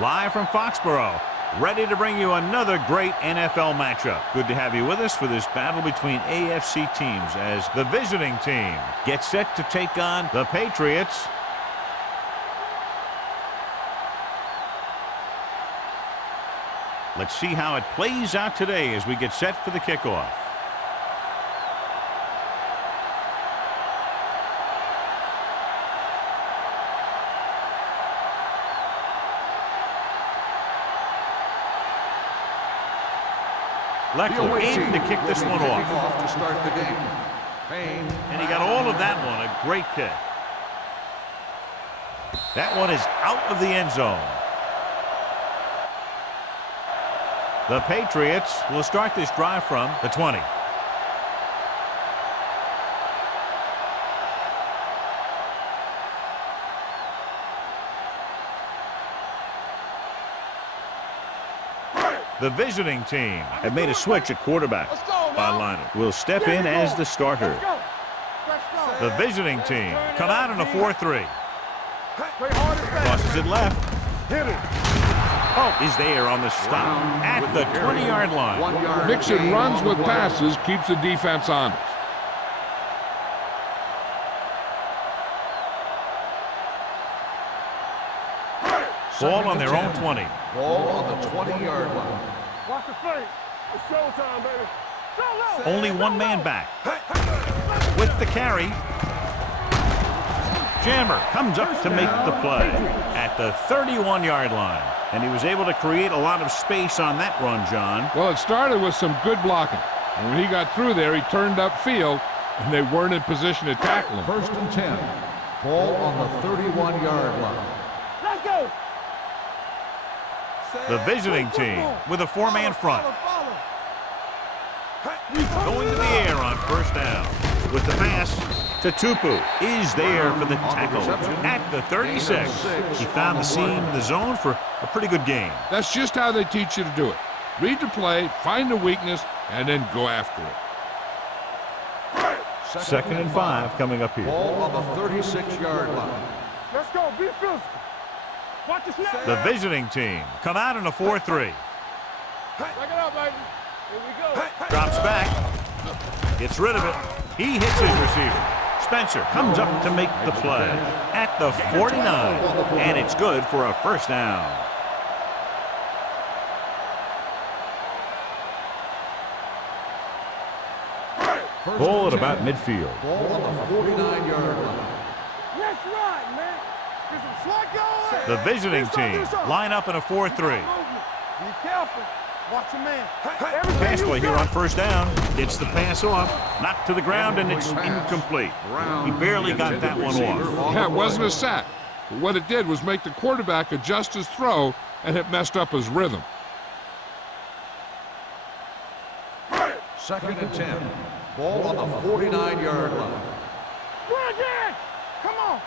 live from Foxborough, ready to bring you another great NFL matchup. Good to have you with us for this battle between AFC teams as the visiting team gets set to take on the Patriots. Let's see how it plays out today as we get set for the kickoff. Leckler in to kick this one off. To start the game. And he got all of that one. A great kick. That one is out of the end zone. The Patriots will start this drive from the 20. The visiting team have made a switch at quarterback. Bob Leinart will step in as the starter. The visiting team come out in a 4-3. Crosses it left. Pope is there on the stop at the 20-yard line. Mixing runs with passes keeps the defense honest. Ball on their own 20. Ball on the 20-yard line. Watch the fake. It's showtime, baby. Only one man back. With the carry. Jammer comes up to make the play at the 31-yard line. And he was able to create a lot of space on that run, John. Well, it started with some good blocking. And when he got through there, he turned upfield, and they weren't in position to tackle him. 1st and 10. Ball on the 31-yard line. Let's go. The visiting team with a 4-man front. Going to the air on 1st down. With the pass, Tupu is there for the tackle at the 36. He found the seam in the zone for a pretty good game. That's just how they teach you to do it. Read the play, find the weakness, and then go after it. 2nd and 5 coming up here. Ball on the 36-yard line. Let's go. Be physical. Watch the snap. The visiting team come out in a 4-3. Back it up, baby. Here we go. Drops back. Gets rid of it. He hits his receiver. Spencer comes up to make the play at the 49. And it's good for a 1st down. Ball at about midfield. Ball on the 49-yard line. Let's ride, man. Get some slack going. The visiting team line up in a 4-3. Be careful. Watch your man. Pass play here on 1st down. It's the pass off, knocked to the ground, and it's incomplete. He barely got that one off. Yeah, it wasn't a sack. But what it did was make the quarterback adjust his throw, and it messed up his rhythm. 2nd and 10. Ball on the 49-yard line. Run again. Come on.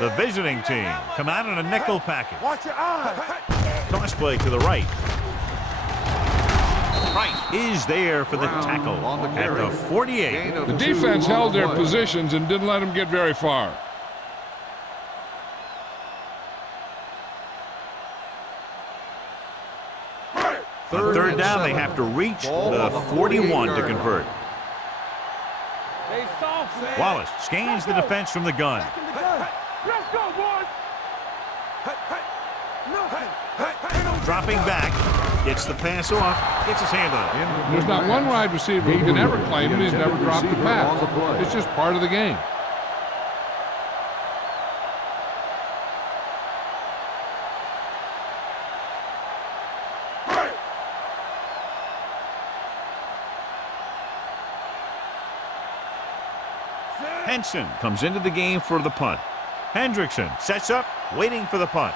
The visiting team come out in a nickel package. Watch your eyes. Toss play to the right. Price is there for the tackle at the 48. The defense held their positions and didn't let them get very far. On 3rd down, they have to reach the 41 to convert. They soft, man. Wallace scans the defense from the gun. Back in the gun. Let's go, boys. Dropping back, gets the pass off, gets his hand on it. There's not one wide receiver who can ever claim that he's never dropped a pass. It's just part of the game. Henson comes into the game for the punt. Hendrickson sets up, waiting for the punt.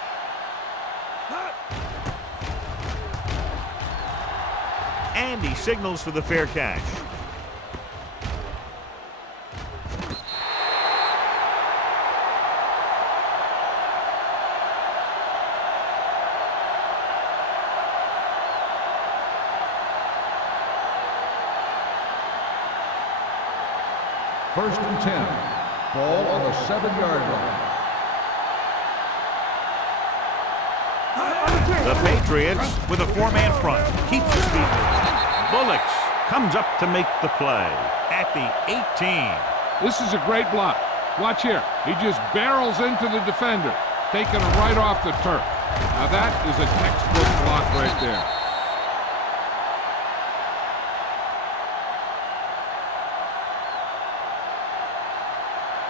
And he signals for the fair catch. First and 10. Ball on the 7-yard line. The Patriots with a four-man front. Keeps his feet moving. Bullocks comes up to make the play at the 18. This is a great block. Watch here. He just barrels into the defender, taking him right off the turf. Now that is a textbook block right there.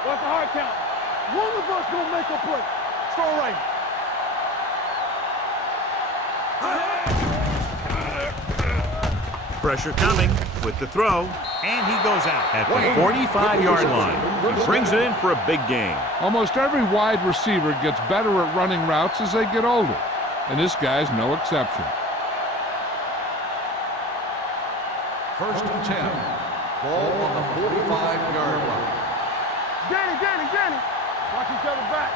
What's the hard count? One of us gonna make a play. Throw right. Pressure coming with the throw, and he goes out at the 45-yard line. He brings it in for a big gain. Almost every wide receiver gets better at running routes as they get older, and this guy's no exception. 1st and 10. Ball on the 45-yard line. Danny. Watch each other back.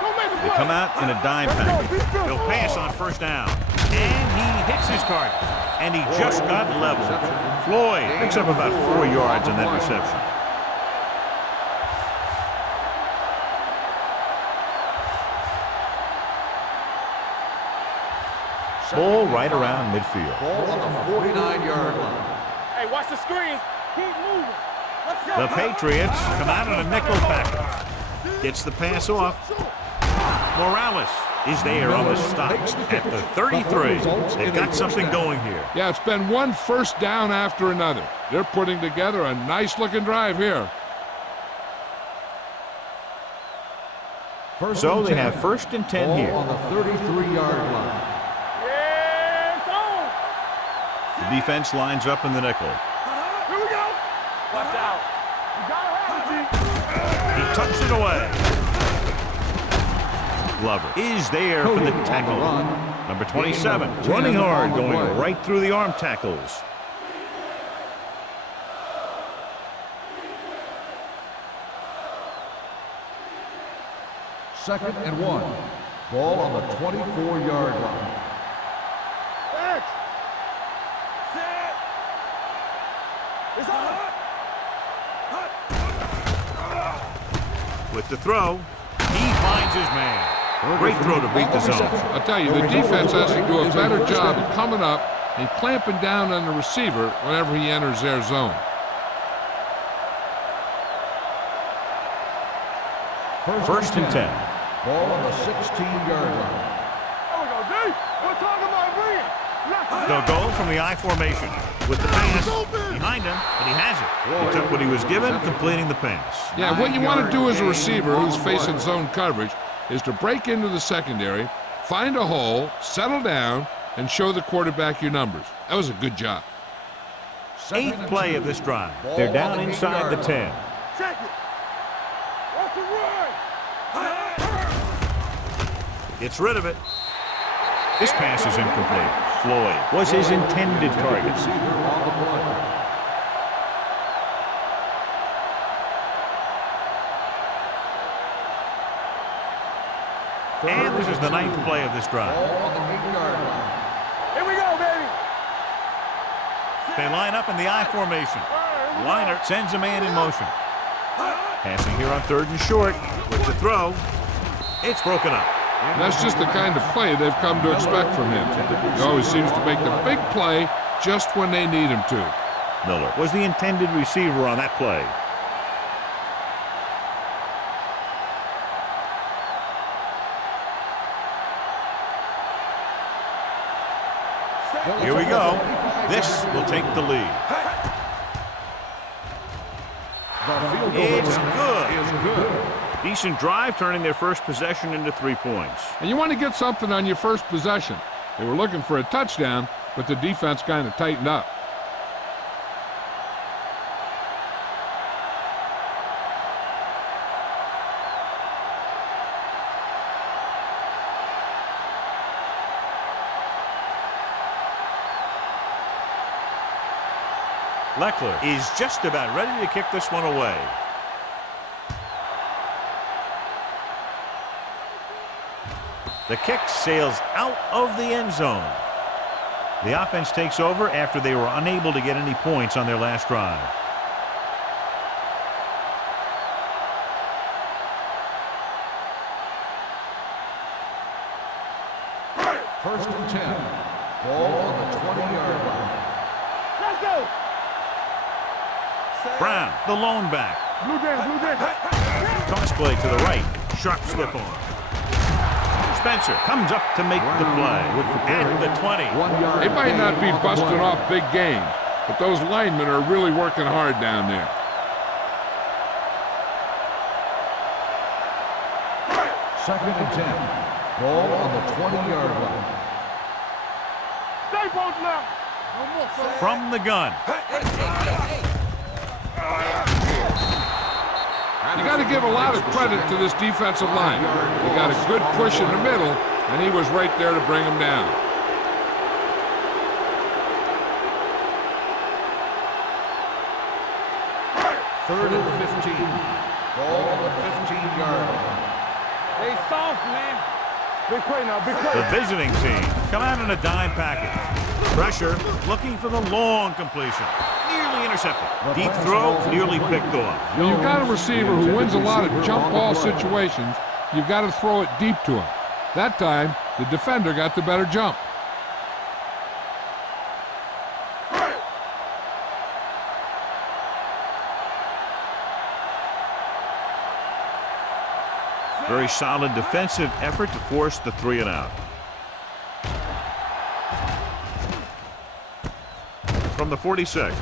Don't make a They play. come out in a dime package. He'll pass on 1st down, and he hits his target, and he just got leveled. Floyd picks up about 4 yards on that reception. Ball right around midfield. Ball on the 49-yard line. Hey, watch the screens. Keep moving. Let's go. The Patriots come out in a nickel package. Gets the pass off. Morales is there on the stop at the 33. They've got something going here. Yeah, it's been one first down after another. They're putting together a nice-looking drive here. So they have 1st and 10 Ball here. on the 33-yard line. Yeah, it's on. The defense lines up in the nickel. Here we go. Watch out. You gotta have it, G. He tucks it away. Glover is there for the tackle. Number 27, running hard, going right through the arm tackles. Second and 1. Ball on the 24-yard line. X. Set. It's on. With the throw, he finds his man. Great throw to beat the zone. I'll tell you, the defense has to do a better job of coming up and clamping down on the receiver whenever he enters their zone. First and 10. Ball on the 16-yard line. There we go, D. We're talking about bringing. They'll go from the I formation with the pass behind him, but he has it. He took what he was given, completing the pass. Yeah, what you want to do as a receiver who's facing zone coverage is to break into the secondary, find a hole, settle down, and show the quarterback your numbers. That was a good job. 8th play of this drive. They're down inside the 10. Check it. What's the run? Gets rid of it. This pass is incomplete. Floyd was his intended target. Receiver on the play. And this is the 9th play of this drive. Ball on the 8-yard line. Here we go, baby. They line up in the I formation. Liner sends a man in motion. Passing here on 3rd and short with the throw. It's broken up. That's just the kind of play they've come to expect from him. He always seems to make the big play just when they need him to. Miller was the intended receiver on that play. Here we go. This will take the lead. It's good. Decent drive, turning their first possession into 3 points. And you want to get something on your first possession. They were looking for a touchdown, but the defense kind of tightened up. Leckler is just about ready to kick this one away. The kick sails out of the end zone. The offense takes over after they were unable to get any points on their last drive. First and 10. Ball on the 20-yard line. Let's go. Brown, the lone back. Blue Jays, Blue Jays. Toss play to the right. Sharp slip on. Spencer comes up to make the play at the 20. 1 yard. They might not be gain on the busting play. off big games, but those linemen are really working hard down there. Second and 10. Ball on the 20-yard line. Stay both left. No more, son. From the gun. You got to give a lot of credit to this defensive line. They got a good push in the middle, and he was right there to bring him down. Third and 15. Ball on the 15-yard line. They soft, man. Big play now, big play. The visiting team come out in a dime package. Pressure, looking for the long completion. Nearly intercepted. Deep throw, nearly picked off. When you've got a receiver who wins a lot of jump ball situations, you've got to throw it deep to him. That time, the defender got the better jump. Very solid defensive effort to force the 3 and out. From the 46.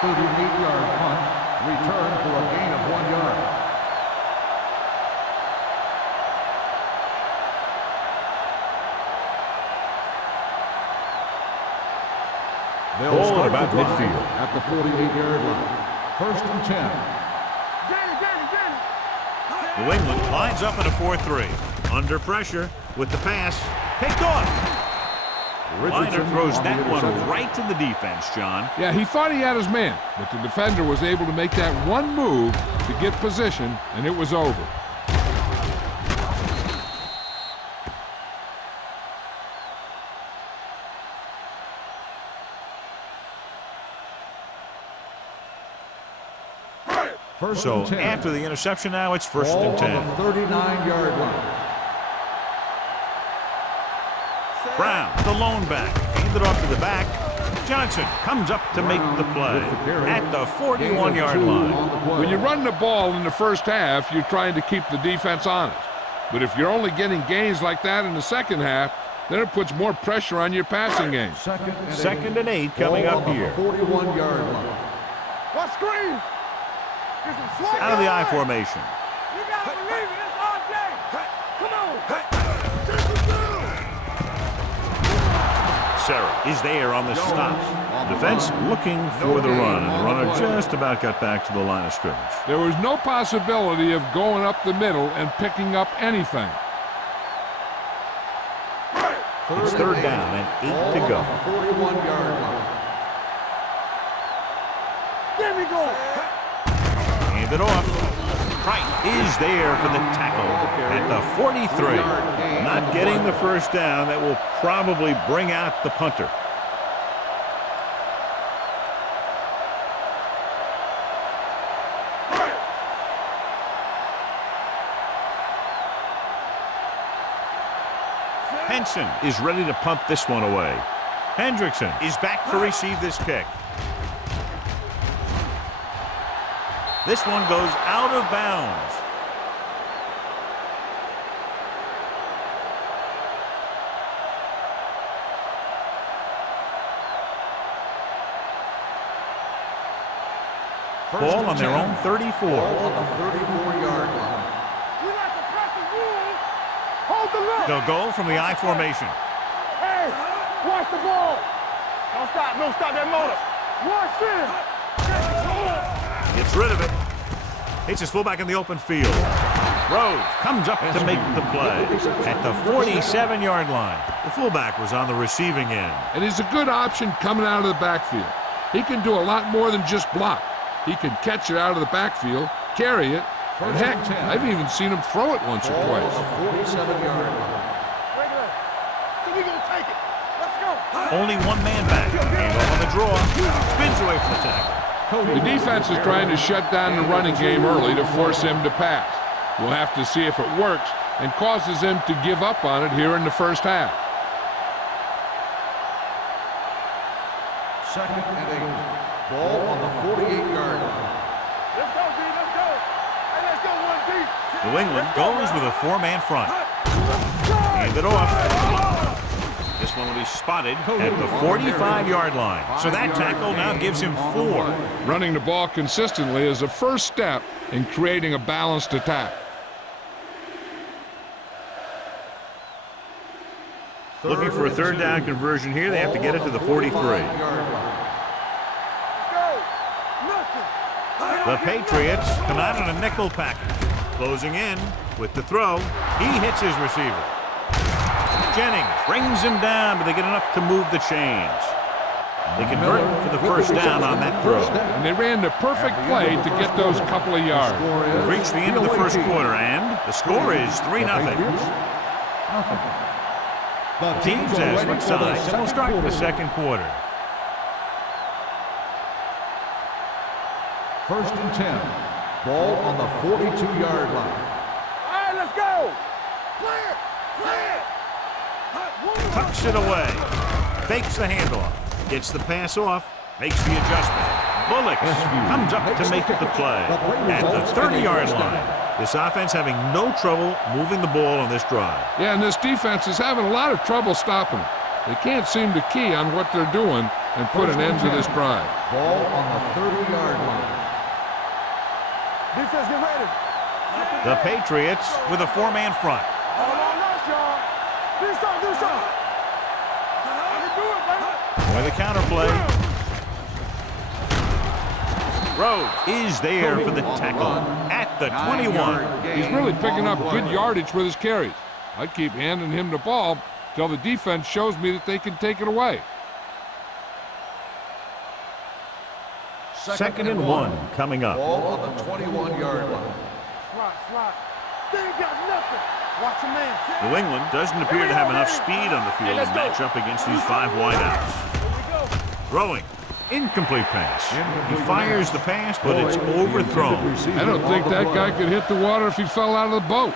38-yard punt. Return for a gain of 1 yard. They'll Ball at start about the drive midfield. at the 48-yard line. First and 10. Danny, Danny, Danny. New England lines up in a 4-3. Under pressure with the pass. Picked off. Liner throws on the that one interception. right to the defense, John. Yeah, he thought he had his man, but the defender was able to make that one move to get position, and it was over. First So and 10. after the interception now, it's first Ball and 10. on the 39-yard line. Brown, the lone back, handed off to the back. Johnson comes up to make the play at the 41-yard line. When you run the ball in the first half, you're trying to keep the defense honest. But if you're only getting gains like that in the second half, then it puts more pressure on your passing game. Second and 8 coming Ball up on the here. 41-yard line. What screen? This is swat. Out of the I formation. You gotta believe it. It's all day. Come on. Sarah is there on the stop. Defense looking for the run, and the runner just about got back to the line of scrimmage. There was no possibility of going up the middle and picking up anything. It's third down and 8 to go. 41-yard line. There we go. Hand it off. Price is there for the tackle at the 43. Not getting the first down. That will probably bring out the punter. Henson is ready to punt this one away. Hendrickson is back to receive this kick. This one goes out of bounds. Ball on their own 34. Ball on the 34-yard line. We like to cut the rules. Hold the look. They'll go from the I formation. Hey, watch the ball. Don't stop. Don't stop that motor. Watch it. Gets rid of it. Hits his fullback in the open field. Rhodes comes up to make the play at the 47-yard line. The fullback was on the receiving end. And he's a good option coming out of the backfield. He can do a lot more than just block. He can catch it out of the backfield, carry it, and heck, I've even seen him throw it once or Ball twice. on the 47-yard line. Regular. So we gonna take it. Let's go. Only one man back. Hand off on the draw. Spins away from the tackle. The defense is trying to shut down the running game early to force him to pass. We'll have to see if it works and causes them to give up on it here in the first half. 2nd and 8. Ball on the 48-yard line. Let's go, D. Let's go. Hey, let's go, 1D. New England goes with a 4-man front. Hand it off. This one will be spotted at the 45-yard line. So that tackle now gives him 4. Running the ball consistently is the first step in creating a balanced attack. Looking for a 3rd down conversion here. They have to get it to the 43. The Patriots come out in a nickel package. Closing in with the throw. He hits his receiver. Jennings brings him down, but they get enough to move the chains. They convert for the 1st down on that throw. And they ran the perfect play to get those couple of yards. We've reached the end of the 1st quarter, and the score is 3-0. The teams as switch sides, and we'll start the 2nd quarter. 1st and 10. Ball on the 42-yard line. All right, let's go. Clear. Tucks it away. Fakes the handoff. Gets the pass off. Makes the adjustment. Bullocks comes up to make the play at the 30-yard line. This offense having no trouble moving the ball on this drive. Yeah, and this defense is having a lot of trouble stopping them. They can't seem to key on what they're doing and put an end to this drive. Ball on the 30-yard line. Defense, get ready. The Patriots with a 4-man front. Hold on, nice, y'all. Do something. I can do it, man. Or the counterplay. Rhodes is there for the tackle at the 21. He's really picking up good yardage with his carries. I keep handing him the ball till the defense shows me that they can take it away. 2nd and 1 coming up. Ball on the 21-yard line. Slot. They ain't got nothing. Watch your man. New England doesn't appear to have enough speed on the field to match up against these 5 wideouts. Throwing. Incomplete pass. He fires the pass, but it's overthrown. I don't think that guy could hit the water if he fell out of the boat.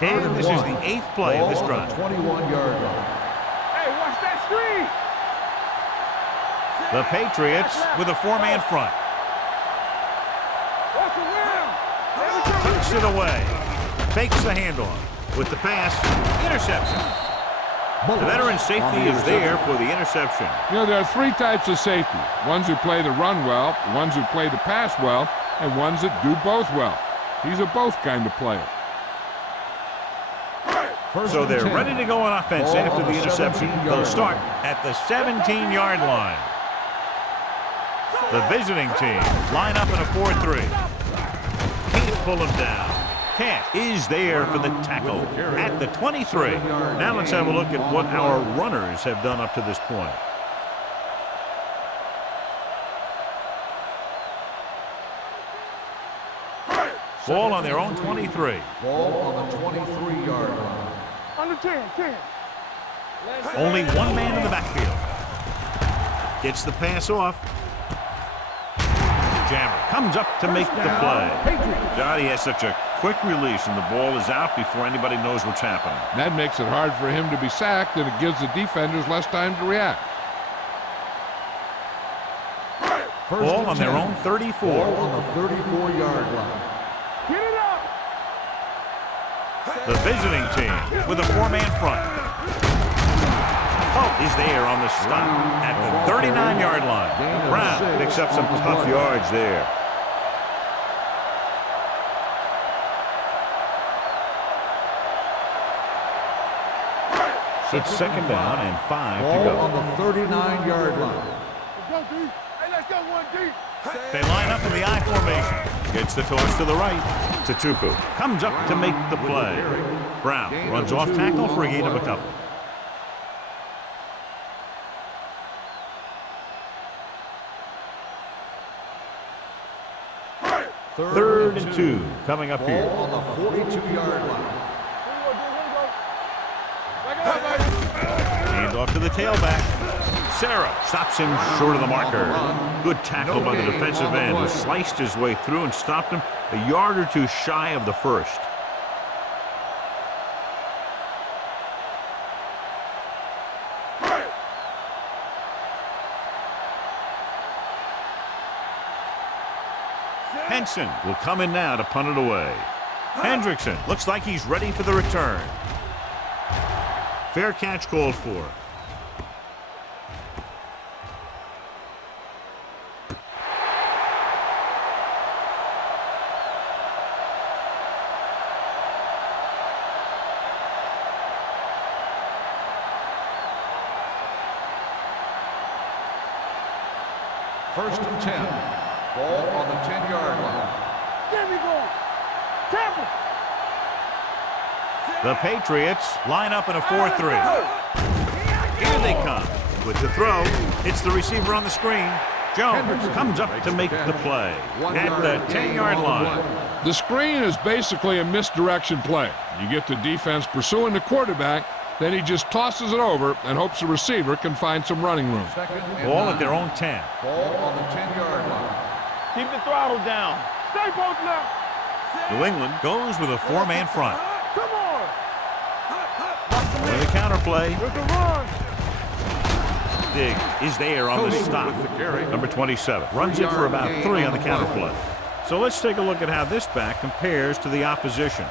And this is the 8th play of this drive. 21-yard line. Hey, watch that screen. The Patriots with a 4-man front. Watch the rim. Tucks it away. Fakes the handoff. With the pass, interception. The veteran safety is there for the interception. You know, there are 3 types of safety. Ones who play the run well, ones who play the pass well, and ones that do both well. He's a both kind of player. So they're ready to go on offense after the interception. They'll start at the 17-yard line. The visiting team line up in a 4-3. Can't pull him down. Cash is there for the tackle at the 23. Now let's have a look at what our runners have done up to this point. Ball on their own 23. Ball on the 23-yard line. Under 10. Only 1 man in the backfield. Gets the pass off. Jammer comes up to make the play. God, he has such a quick release, and the ball is out before anybody knows what's happening. That makes it hard for him to be sacked, and it gives the defenders less time to react. Ball on their own 34. Ball on the 34-yard line. Get it up. The visiting team with a 4-man front. Is there on the stop at the 39-yard line. Brown picks up some tough yards there. It's 2nd down and 5 to Ball go. on the 39-yard line. Let's go, D. Hey, let's go, 1D. They line up in the I formation. Gets the toss to the right. Tupu comes up to make the play. Brown runs off tackle for a gain of a couple. Third and 2 coming up here. Ball on the 42-yard line. Hand off to the tailback. Sarah stops him short of the marker. Good tackle by the defensive end who sliced his way through and stopped him a yard or two shy of the first. Henson will come in now to punt it away. Hendrickson looks like he's ready for the return. Fair catch called for. First and 10. Ball on the 10-yard line. There we go. Tackle. The Patriots line up in a 4-3. Here they come. With the throw, it's the receiver on the screen. Jones comes up to make the play at the 10-yard line. The screen is basically a misdirection play. You get the defense pursuing the quarterback, then he just tosses it over and hopes the receiver can find some running room. Ball at their own 10. Ball on the 10-yard line. Keep the throttle down. Stay both left. New England goes with a 4-man front. Come on. With the counterplay, With the run. Diggs is there on the stop. Number 27 runs it for about 3 on the counterplay. So let's take a look at how this back compares to the opposition.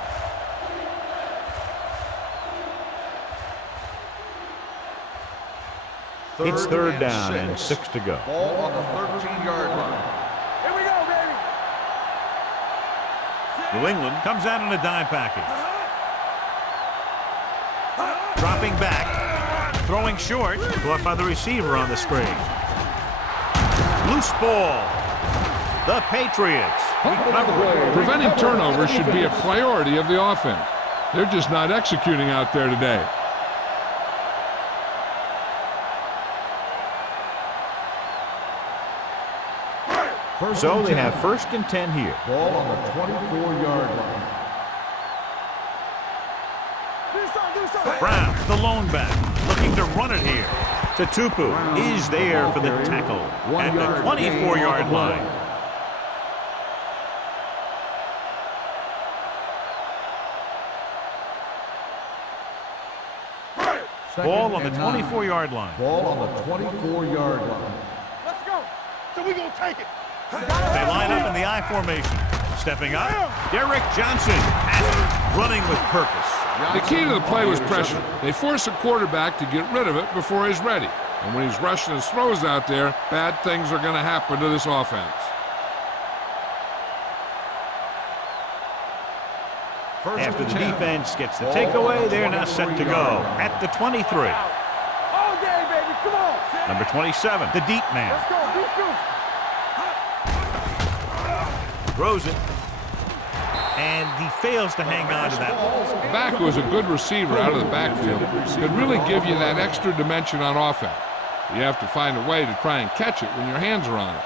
It's third down and 6 to go. Ball on the 13-yard line. Here we go, baby. New England comes out in a dime package. Dropping back, throwing short, caught by the receiver on the screen. Loose ball. The Patriots recover. Preventing turnovers should be a priority of the offense. They're just not executing out there today. So they have first and 10 here. Ball on the 24-yard line. Brown, the lone back, looking to run it here. Tatupu is there for the tackle at the 24-yard line. Ball on the 24-yard line. Ball on the 24-yard line. Let's go. So we gonna take it. They line up in the I formation. Stepping up, Derek Johnson has it, running with purpose. The key to the play was pressure. They force a quarterback to get rid of it before he's ready. And when he's rushing his throws out there, bad things are going to happen to this offense. After the defense gets the takeaway, they're now set to go at the 23. All day, baby. Come on. Number 27, the deep man. Let's go. Be true. Throws it. And he fails to hang on to that ball. Back was a good receiver out of the backfield. Could really give you that extra dimension on offense. You have to find a way to try and catch it when your hands are on it.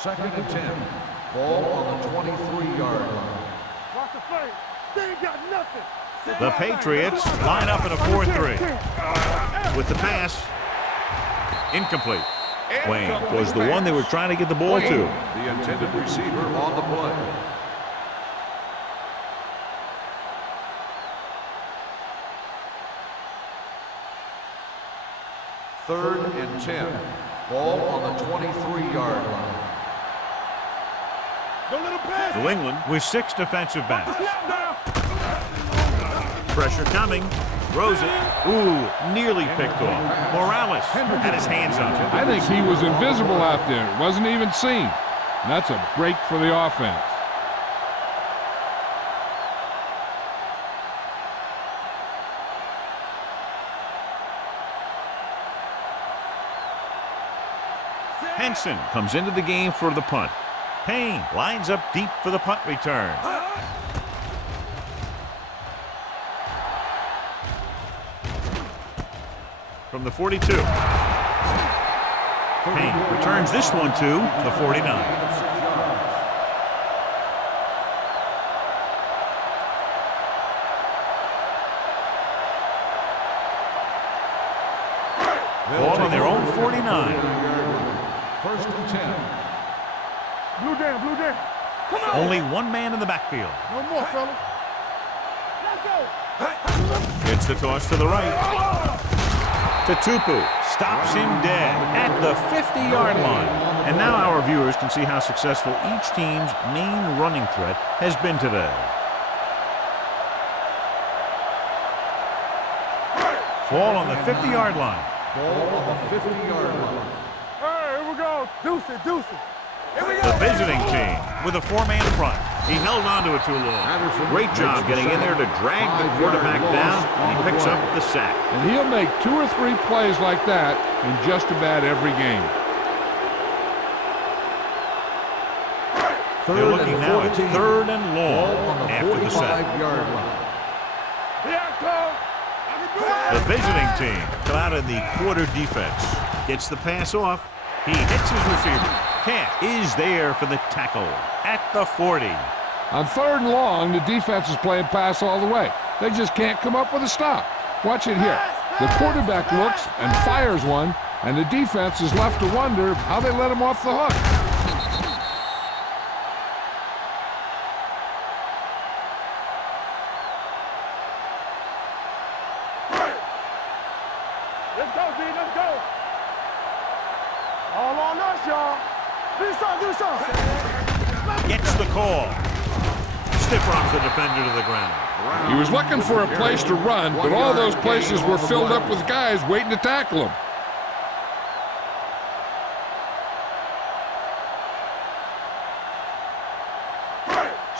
Second and 10. Ball on the 23-yard line. Watch the play. They ain't got nothing. The Patriots line up in a 4-3. With the pass, incomplete. Wayne was the one they were trying to get the ball to. The intended receiver on the play. Third and 10. Ball on the 23-yard line. Don't let him pass. New England with 6 defensive backs. Snap now. Pressure coming. Throws it. Ooh, nearly picked off. Morales had his hands on it. I think he was invisible out there. Wasn't even seen. And that's a break for the offense. Henson comes into the game for the punt. Payne lines up deep for the punt return. From the 42. Payne returns this one to the 49. Ball on their own 49. First and 10. Blue down, blue down. Come on. Only one man in the backfield. No more, fellas. Let's go. It's the toss to the right. Tatupu stops him dead at the 50-yard line. And now our viewers can see how successful each team's main running threat has been today. Ball on the 50-yard line. Ball on the 50-yard line. Hey, here we go. Deuce it, deuce it. Here we go. The visiting team with a four-man front. He held on to it too long. Great job getting in there to drag the quarterback down, and he picks up the sack. And he'll make 2 or 3 plays like that in just about every game. They're looking now at 3rd and long On the after the sack. 45-yard line. Here I come. The visiting team come out in the quarter defense. Gets the pass off. He hits his receiver. Camp is there for the tackle at the 40. On 3rd and long, the defense is playing pass all the way. They just can't come up with a stop. Watch it here. The quarterback looks and fires one, and the defense is left to wonder how they let him off the hook. Let's go, D. Let's go. All on us, y'all. Do something. Gets the call. Stiff arms the defender to the ground. He was looking for a place to run, but all those places were filled up with guys waiting to tackle him.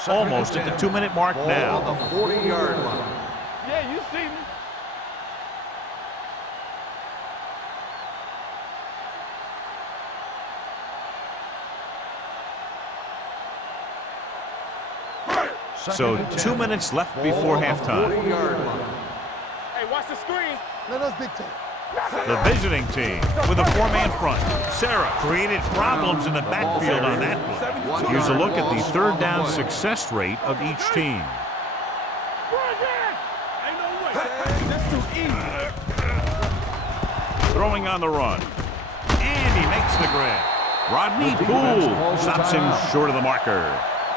Almost at the 2-minute mark Ball now. on the 40-yard line. Yeah, you see me. So 2 minutes left before halftime. 40-yard line. Hey, watch the screen. Let us dictate. The visiting team with a 4-man front. Sarah created problems in the backfield on that one. Here's a look at the 3rd down success rate of each team. Ain't no way. That's too easy. Throwing on the run. And he makes the grab. Rodney Poole stops him short of the marker.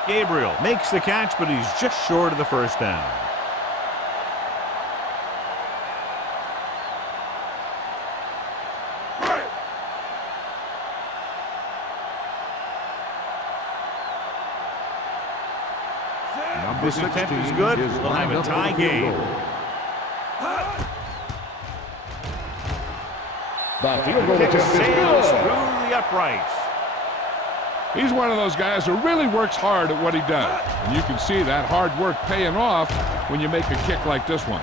Gabriel makes the catch, but he's just short of the first down. This attempt is good. We'll have a tie game. The field goal Kick attempt is sails good. through the uprights. He's one of those guys who really works hard at what he does. And you can see that hard work paying off when you make a kick like this one.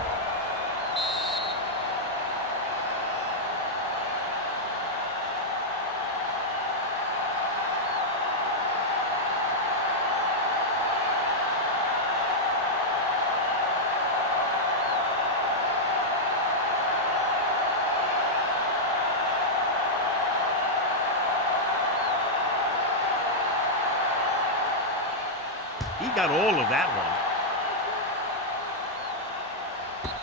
He got all of that one.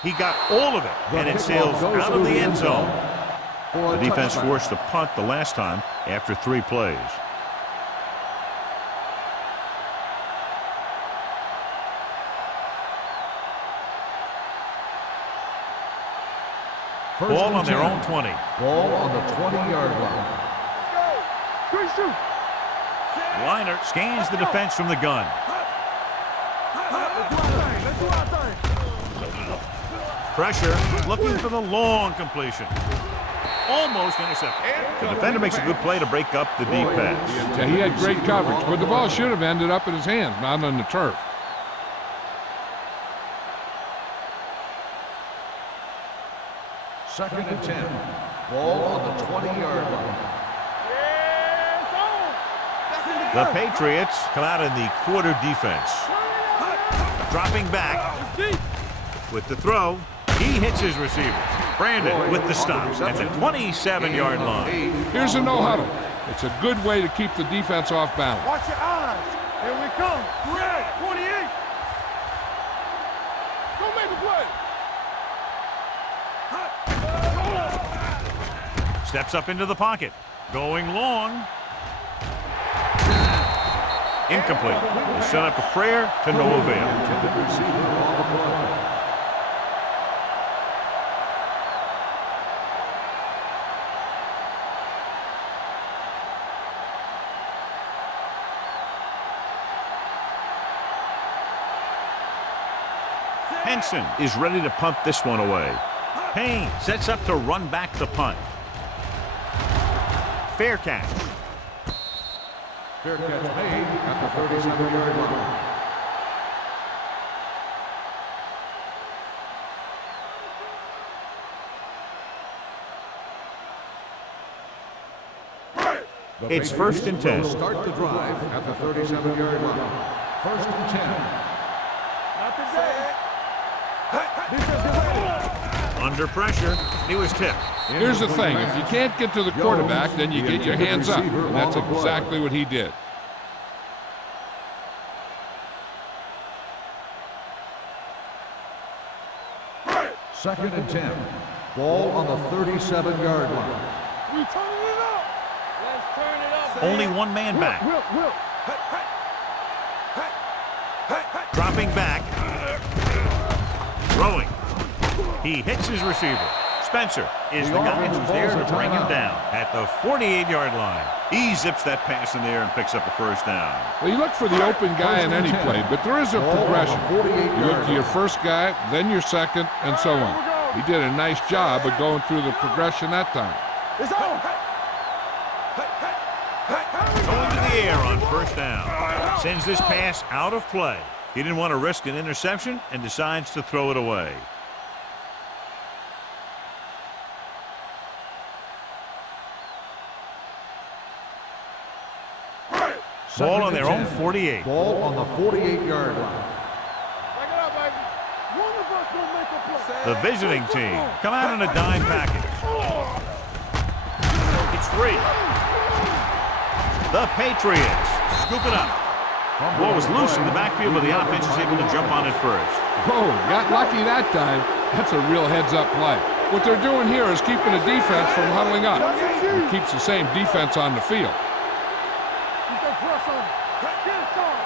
He got all of it, and it sails out of the end zone. The defense forced a punt the last time after 3 plays. Ball on their own 20. Ball on the 20-yard line. Let's go. Great shoot. Liner scans the defense from the gun. Let's do our thing. Pressure, looking for the long completion. Almost intercepted. The defender makes a good play to break up the deep pass. Yeah, he had great coverage, but the ball should have ended up in his hands, not on the turf. Second and 10. Ball on the 20-yard line. The Patriots come out in the quarter defense. Dropping back with the throw. He hits his receiver. Brandon with the stop at the 27-yard line. Here's a no-huddle. It's a good way to keep the defense off balance. Watch your eyes. Here we come. Red, 28. Go make the play. Steps up into the pocket. Going long. Incomplete. They set up a prayer to no avail. Intended receiver on the play. Henson is ready to punt this one away. Payne sets up to run back the punt. Fair catch. Fair catch made at the 37-yard line. It's 1st and 10. Start the drive at the 37-yard line. 1st and 10. Not today. Defense, get ready. Under pressure. He was tipped. Here's the thing. If you can't get to the quarterback, then you get your hands up. And that's exactly what he did. Second and 10. Ball on the 37-yard line. We turning it up. Let's turn it up. Only one man back. Will. Dropping back. Throwing. He hits his receiver. Spencer is the guy who's there to bring him down at the 48-yard line. He zips that pass in there and picks up a first down. Well, you look for the open guy in any play, but there is a progression. You look to your first guy, then your second, and so on. He did a nice job of going through the progression that time. It's on. Going to the air on first down. Sends this pass out of play. He didn't want to risk an interception and decides to throw it away. Ball on their own 48. Ball on the 48-yard line. Back it up, baby. One of us will make a play. The visiting team come out in a dime package. It's free. The Patriots scoop it up. Ball was loose in the backfield, but the offense is able to jump on it first. Oh, got lucky that time. That's a real heads-up play. What they're doing here is keeping the defense from huddling up. It keeps the same defense on the field. You can press on. Get it started.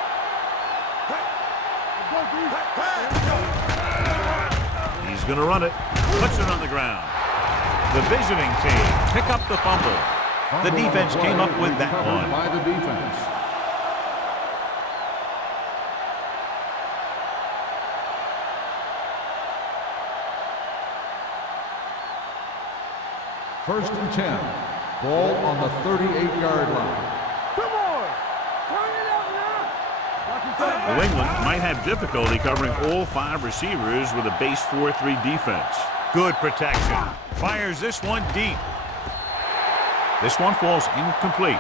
He's going to run it. Puts it on the ground. The visiting team pick up the fumble. The defense came up with that one. By the defense. First and 10. Ball on the 38-yard line. Come on. Turn it up now. New England might have difficulty covering all 5 receivers with a base 4-3 defense. Good protection. Fires this one deep. This one falls incomplete.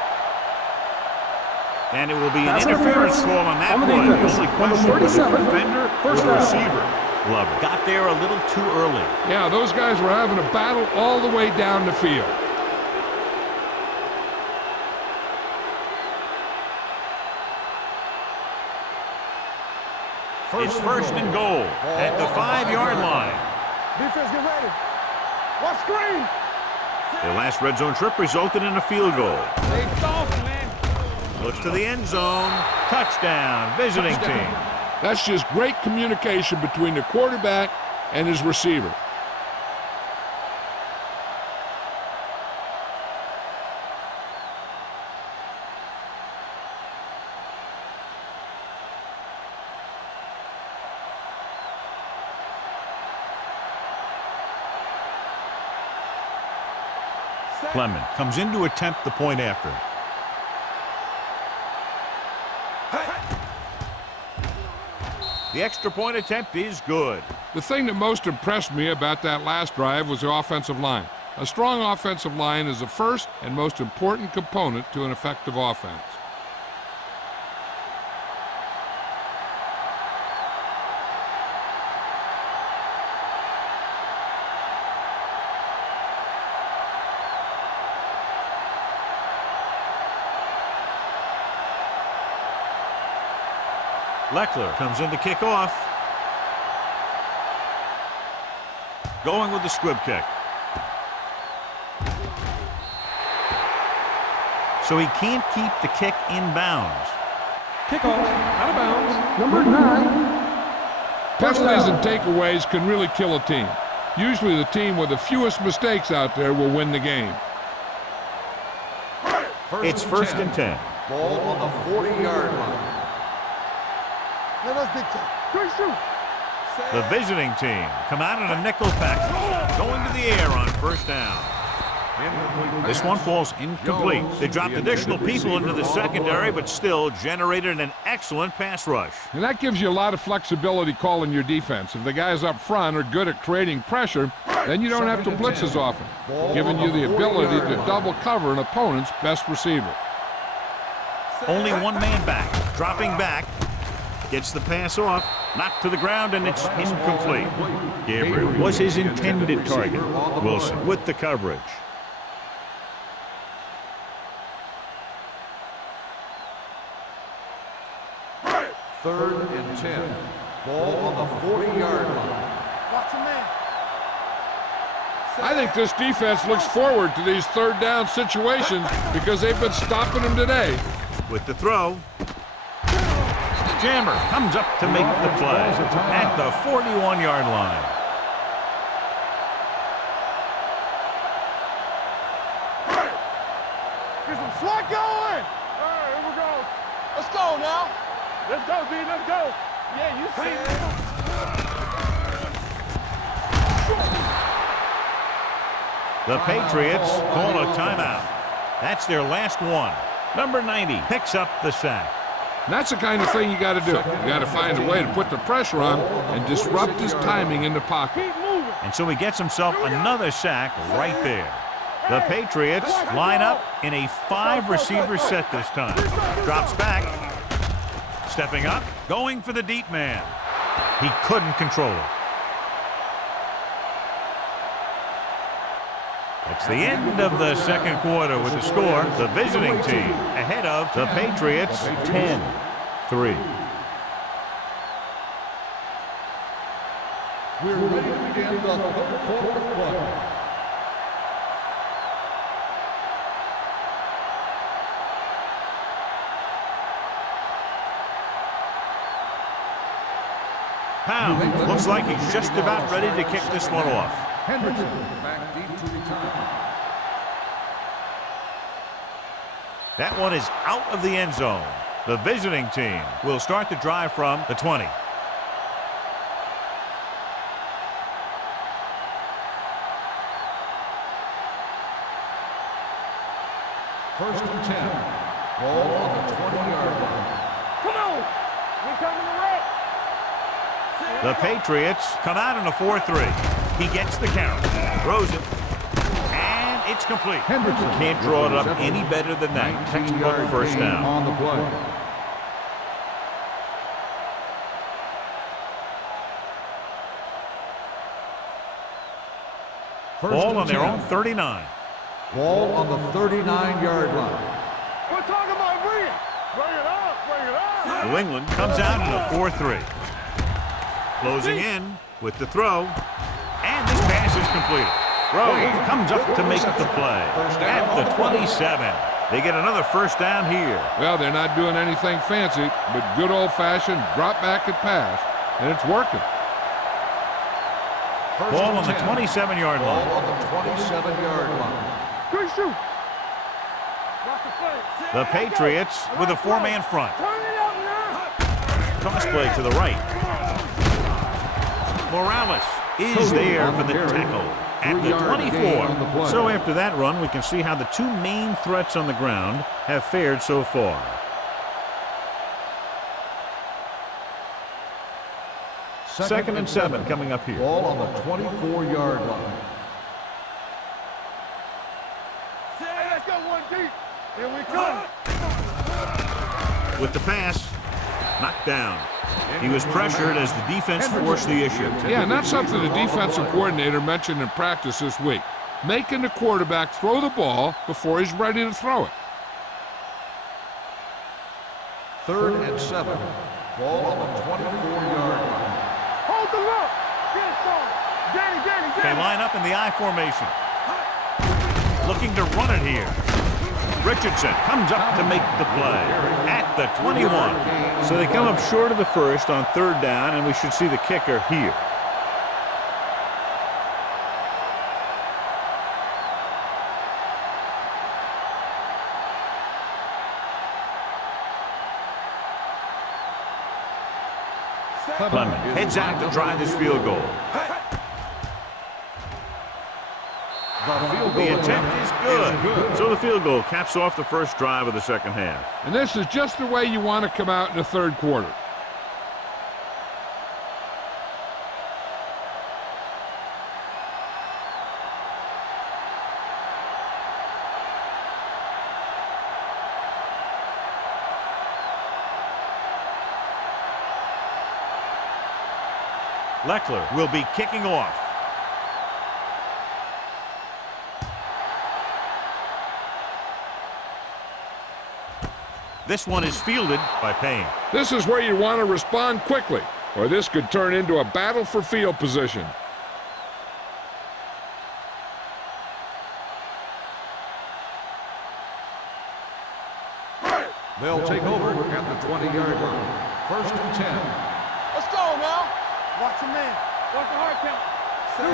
And it will be an interference call on that play. The only question was the defender or the receiver. Glover got there a little too early. Yeah, those guys were having a battle all the way down the field. It's first and goal at the 5-yard line. Defense, get ready. Watch screen. Their last red zone trip resulted in a field goal. They soft, man. Looks to the end zone. Touchdown, visiting team. That's just great communication between the quarterback and his receiver. Clement comes in to attempt the point after. The extra point attempt is good. The thing that most impressed me about that last drive was the offensive line. A strong offensive line is the first and most important component to an effective offense. Leckler comes in to kick off. Going with the squib kick. so he can't keep the kick in bounds. Kickoff out of bounds. Number 9. Penalties and takeaways can really kill a team. Usually the team with the fewest mistakes out there will win the game. It's first and 10. Ball on the 40-yard line. Yeah, that's big time. Great shoot. The visiting team come out in a nickel package, going to the air on first down. This one falls incomplete. They dropped additional people into the secondary, but still generated an excellent pass rush. And that gives you a lot of flexibility calling your defense. If the guys up front are good at creating pressure, then you don't have to blitz as often, giving you the ability to double cover an opponent's best receiver. Only one man back, dropping back, gets the pass off, knocked to the ground, and it's incomplete. Gabriel was his intended target. Wilson with the coverage. Third and 10. Ball on the 40-yard line. Watch a man. I think this defense looks forward to these third down situations because they've been stopping them today. With the throw, Jammer comes up to make the play at the 41-yard line. Get some slot going. All right, here we go. Let's go now. Let's go, D. Let's go. Yeah, you see it. The Patriots call a timeout. That's their last one. Number 90 picks up the sack. And that's the kind of thing you got to do. You got to find a way to put the pressure on and disrupt his timing in the pocket. Keep moving. And so he gets himself another sack right there. The Patriots line up in a 5-receiver set this time. Drops back. Stepping up, going for the deep man. He couldn't control it. That's the end of the second quarter with the score. The visiting team ahead of the Patriots 10-3. We're ready to begin the third quarter of play. Pound looks like he's just about ready to kick this one off. Hendrickson back deep to return. That one is out of the end zone. The visiting team will start the drive from the 20. First and 10. Ball on the 20-yard line. Come on. We coming to wreck. The Patriots come out in a 4-3. He gets the count, throws it, and it's complete. Hendrickson Can't draw it up any better than that. Textbook first down. On the play. Ball on their own 39. Ball on the 39-yard line. We're talking about bring it. Bring it up. Bring it up. New England comes out in a 4-3. Closing in with the throw, and this pass is completed. Rowe comes up to make the play at the 27. They get another first down here. Well, they're not doing anything fancy, but good old-fashioned drop back and pass, and it's working. Ball on the 27-yard Ball line. on the 27-yard line. Good shoot. Watch the play. The Patriots with a 4-man front. Turn it up now. Toss play to the right. Morales is there for the tackle at the 24. So after that run, we can see how the two main threats on the ground have fared so far. Second and 7 coming up here. Ball on the 24-yard line. Hey, let's go one deep. Here we come. With the pass, knocked down. He was pressured as the defense forced the issue. Yeah, and that's something the defensive coordinator mentioned in practice this week. Making the quarterback throw the ball before he's ready to throw it. Third and 7. Ball on the 24-yard line. Hold the look. Get it started. Danny. They line up in the I formation. Looking to run it here. Richardson comes up to make the play at the 21. So they come up short of the first on third down, and we should see the kicker here. Clement heads out to try this field goal. The attempt is good. So the field goal caps off the first drive of the second half. And this is just the way you want to come out in the third quarter. Leckler will be kicking off. This one is fielded by Payne. This is where you want to respond quickly, or this could turn into a battle for field position. They'll take over at the 20-yard line. First and 10. Let's go now. Watch your man. Watch the hard count.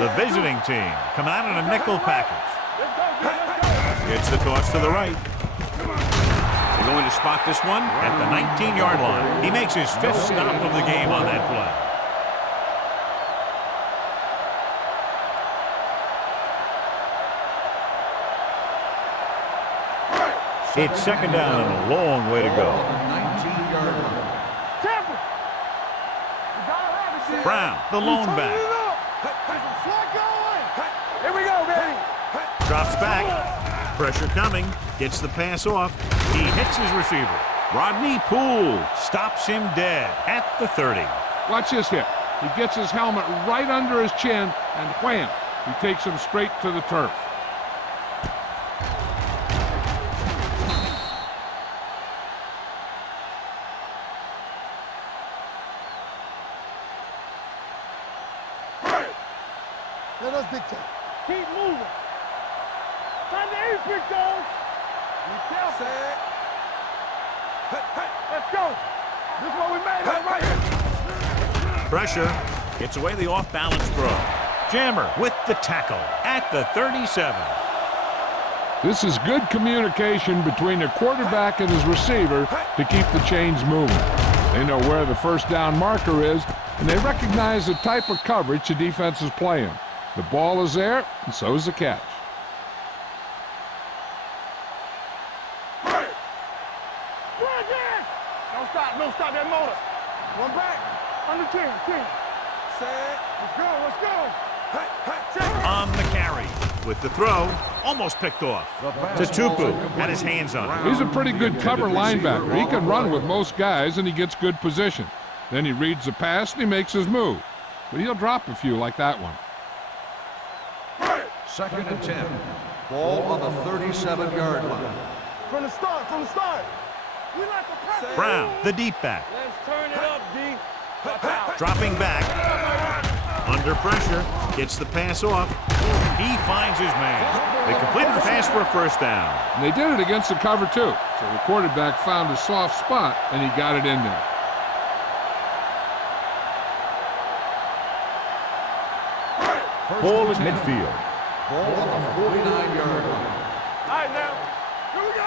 The visiting team come out in a nickel package. Let's go, dude. Let's go. Gets the toss to the right. They're going to spot this one at the 19-yard line. He makes his fifth stop of the game on that play. It's second down and a long way to go. 19-yard line. Tampa. We gotta have it, dude. Brown, the lone back. Here we go, baby. Drops back. Pressure coming. Gets the pass off. He hits his receiver. Rodney Poole stops him dead at the 30. Watch this hit. He gets his helmet right under his chin, and wham, he takes him straight to the turf. Let us big time. Keep moving. Time to aim, big dogs. Be careful. Let's go. This is what we made it right here. Pressure. Gets away the off-balance throw. Jammer with the tackle at the 37. This is good communication between the quarterback and his receiver to keep the chains moving. They know where the first down marker is, and they recognize the type of coverage the defense is playing. The ball is there, and so is the catch. Don't stop that motor. One back. Under 10. Set. Let's go. On the carry. With the throw. Almost picked off. Tupu had his hands on it. He's a pretty good cover linebacker. He can run with most guys, and he gets good position. Then he reads the pass, and he makes his move. But he'll drop a few like that one. Second and 10. Ball on the 37-yard line. From the start. We like to press. Brown, the deep back. Let's turn it up, D. Dropping back. Under pressure. Gets the pass off. He finds his man. They completed the pass for a first down. And they did it against the cover, too. So the quarterback found a soft spot, and he got it in there. Ball at midfield. Ball on the 49-yard line. All right, now. Here we go.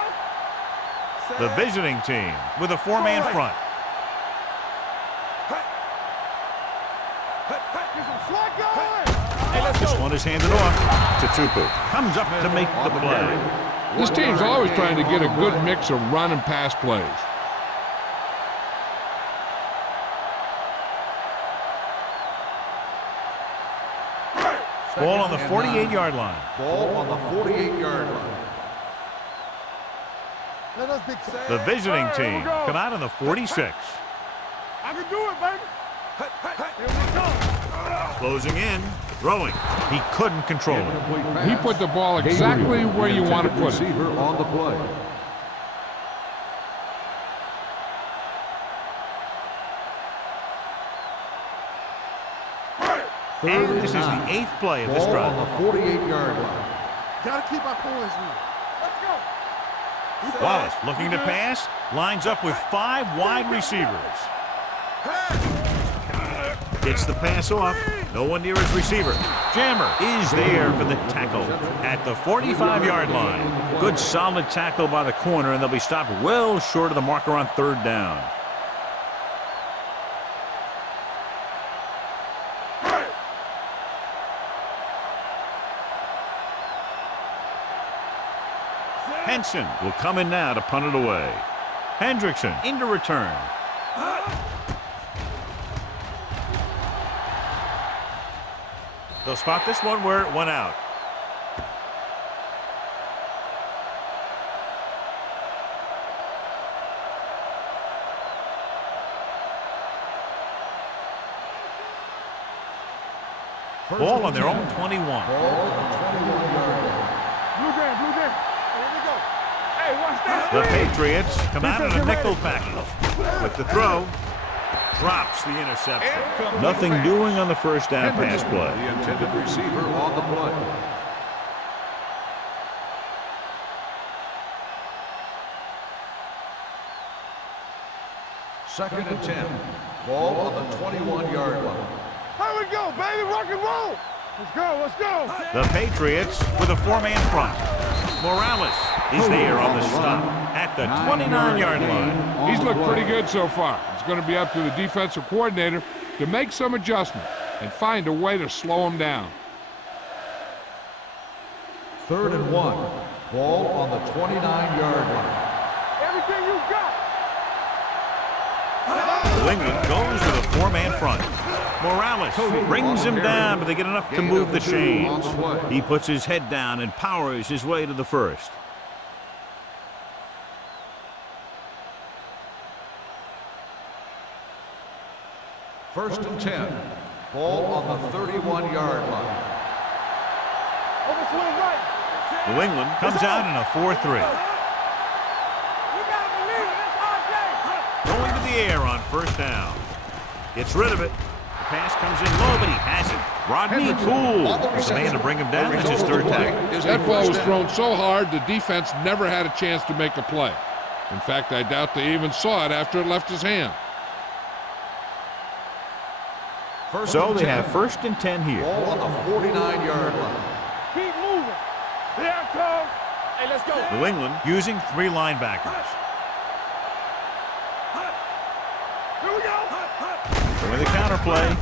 The visiting team with a four-man front. This one is handed off to Tupu. Comes up to make the play. This team's always trying to get a good mix of run and pass plays. Ball on the 48-yard line. Ball on the 48-yard line. Let us big time. The visiting team come out on the 46. I can do it, baby. Here we go. Closing in, throwing. He couldn't control it. He put the ball exactly where you want to put it. Receiver on the play. And this is the 8th play of this Ball drive. on the 48-yard line. Gotta keep our poise here. Let's go. Wallace looking to pass. Lines up with 5 wide receivers. Gets the pass off. No one near his receiver. Jammer is there for the tackle at the 45-yard line. Good solid tackle by the corner, and they'll be stopped well short of the marker on 3rd down. Henson will come in now to punt it away. Hendrickson into return. They'll spot this one where it went out. Ball on their own 21. Ball on the 21-yard line. Blue game, blue game. Here we go. Hey, watch that. The Patriots come out in a nickel package. With the throw, drops the interception. Nothing doing on the 1st down pass play. The intended receiver on the play. Second and 10. Ball on the 21-yard line. Here we go, baby. Rock and roll. Let's go, let's go. The Patriots with a 4-man front. Morales is there on the stop at the 29-yard line. He's looked pretty good so far. It's going to be up to the defensive coordinator to make some adjustment and find a way to slow him down. 3rd and 1. Ball on the 29-yard line. Everything you got. New England goes with a 4-man front. Morales brings him down, but they get enough to move the chains. He puts his head down and powers his way to the 1st. First and 10. Ball on the 31-yard line. Over swing right. New England comes out in a 4-3. You gotta believe it. It's RJ. Going to the air on 1st down. Gets rid of it. The pass comes in low, but he has it. Rodney Poole is the man to bring him down. That's his 3rd tackle. That ball was thrown so hard the defense never had a chance to make a play. In fact, I doubt they even saw it after it left his hand. So they have 1st and 10 here. Ball on the 49-yard line. Keep moving. Here it comes. Hey, let's go. New England using 3 linebackers. Here we go. With the counter play.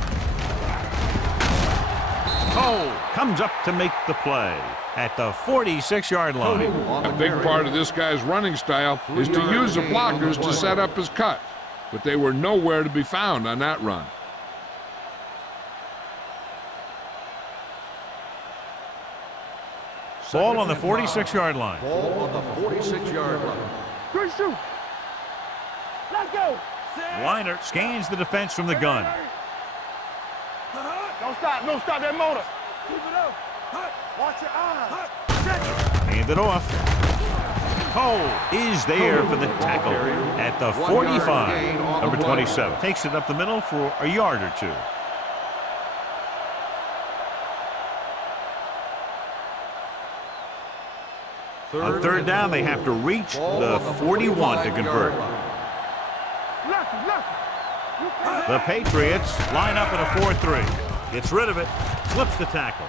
Cole comes up to make the play at the 46-yard line. A big part of this guy's running style is to use the blockers to set up his cut, but they were nowhere to be found on that run. Ball on the 46-yard line. Ball on the 46-yard line. Good shoot. Let's go. Weiner scans the defense from the gun. Don't stop. No, stop that motor. Keep it up. Watch your eyes. Hand it off. Cole is there for the tackle at the 45. Number 27 takes it up the middle for a yard or 2. On 3rd down, they have to reach the 41 to convert. The Patriots line up in a 4-3. Gets rid of it, slips the tackle.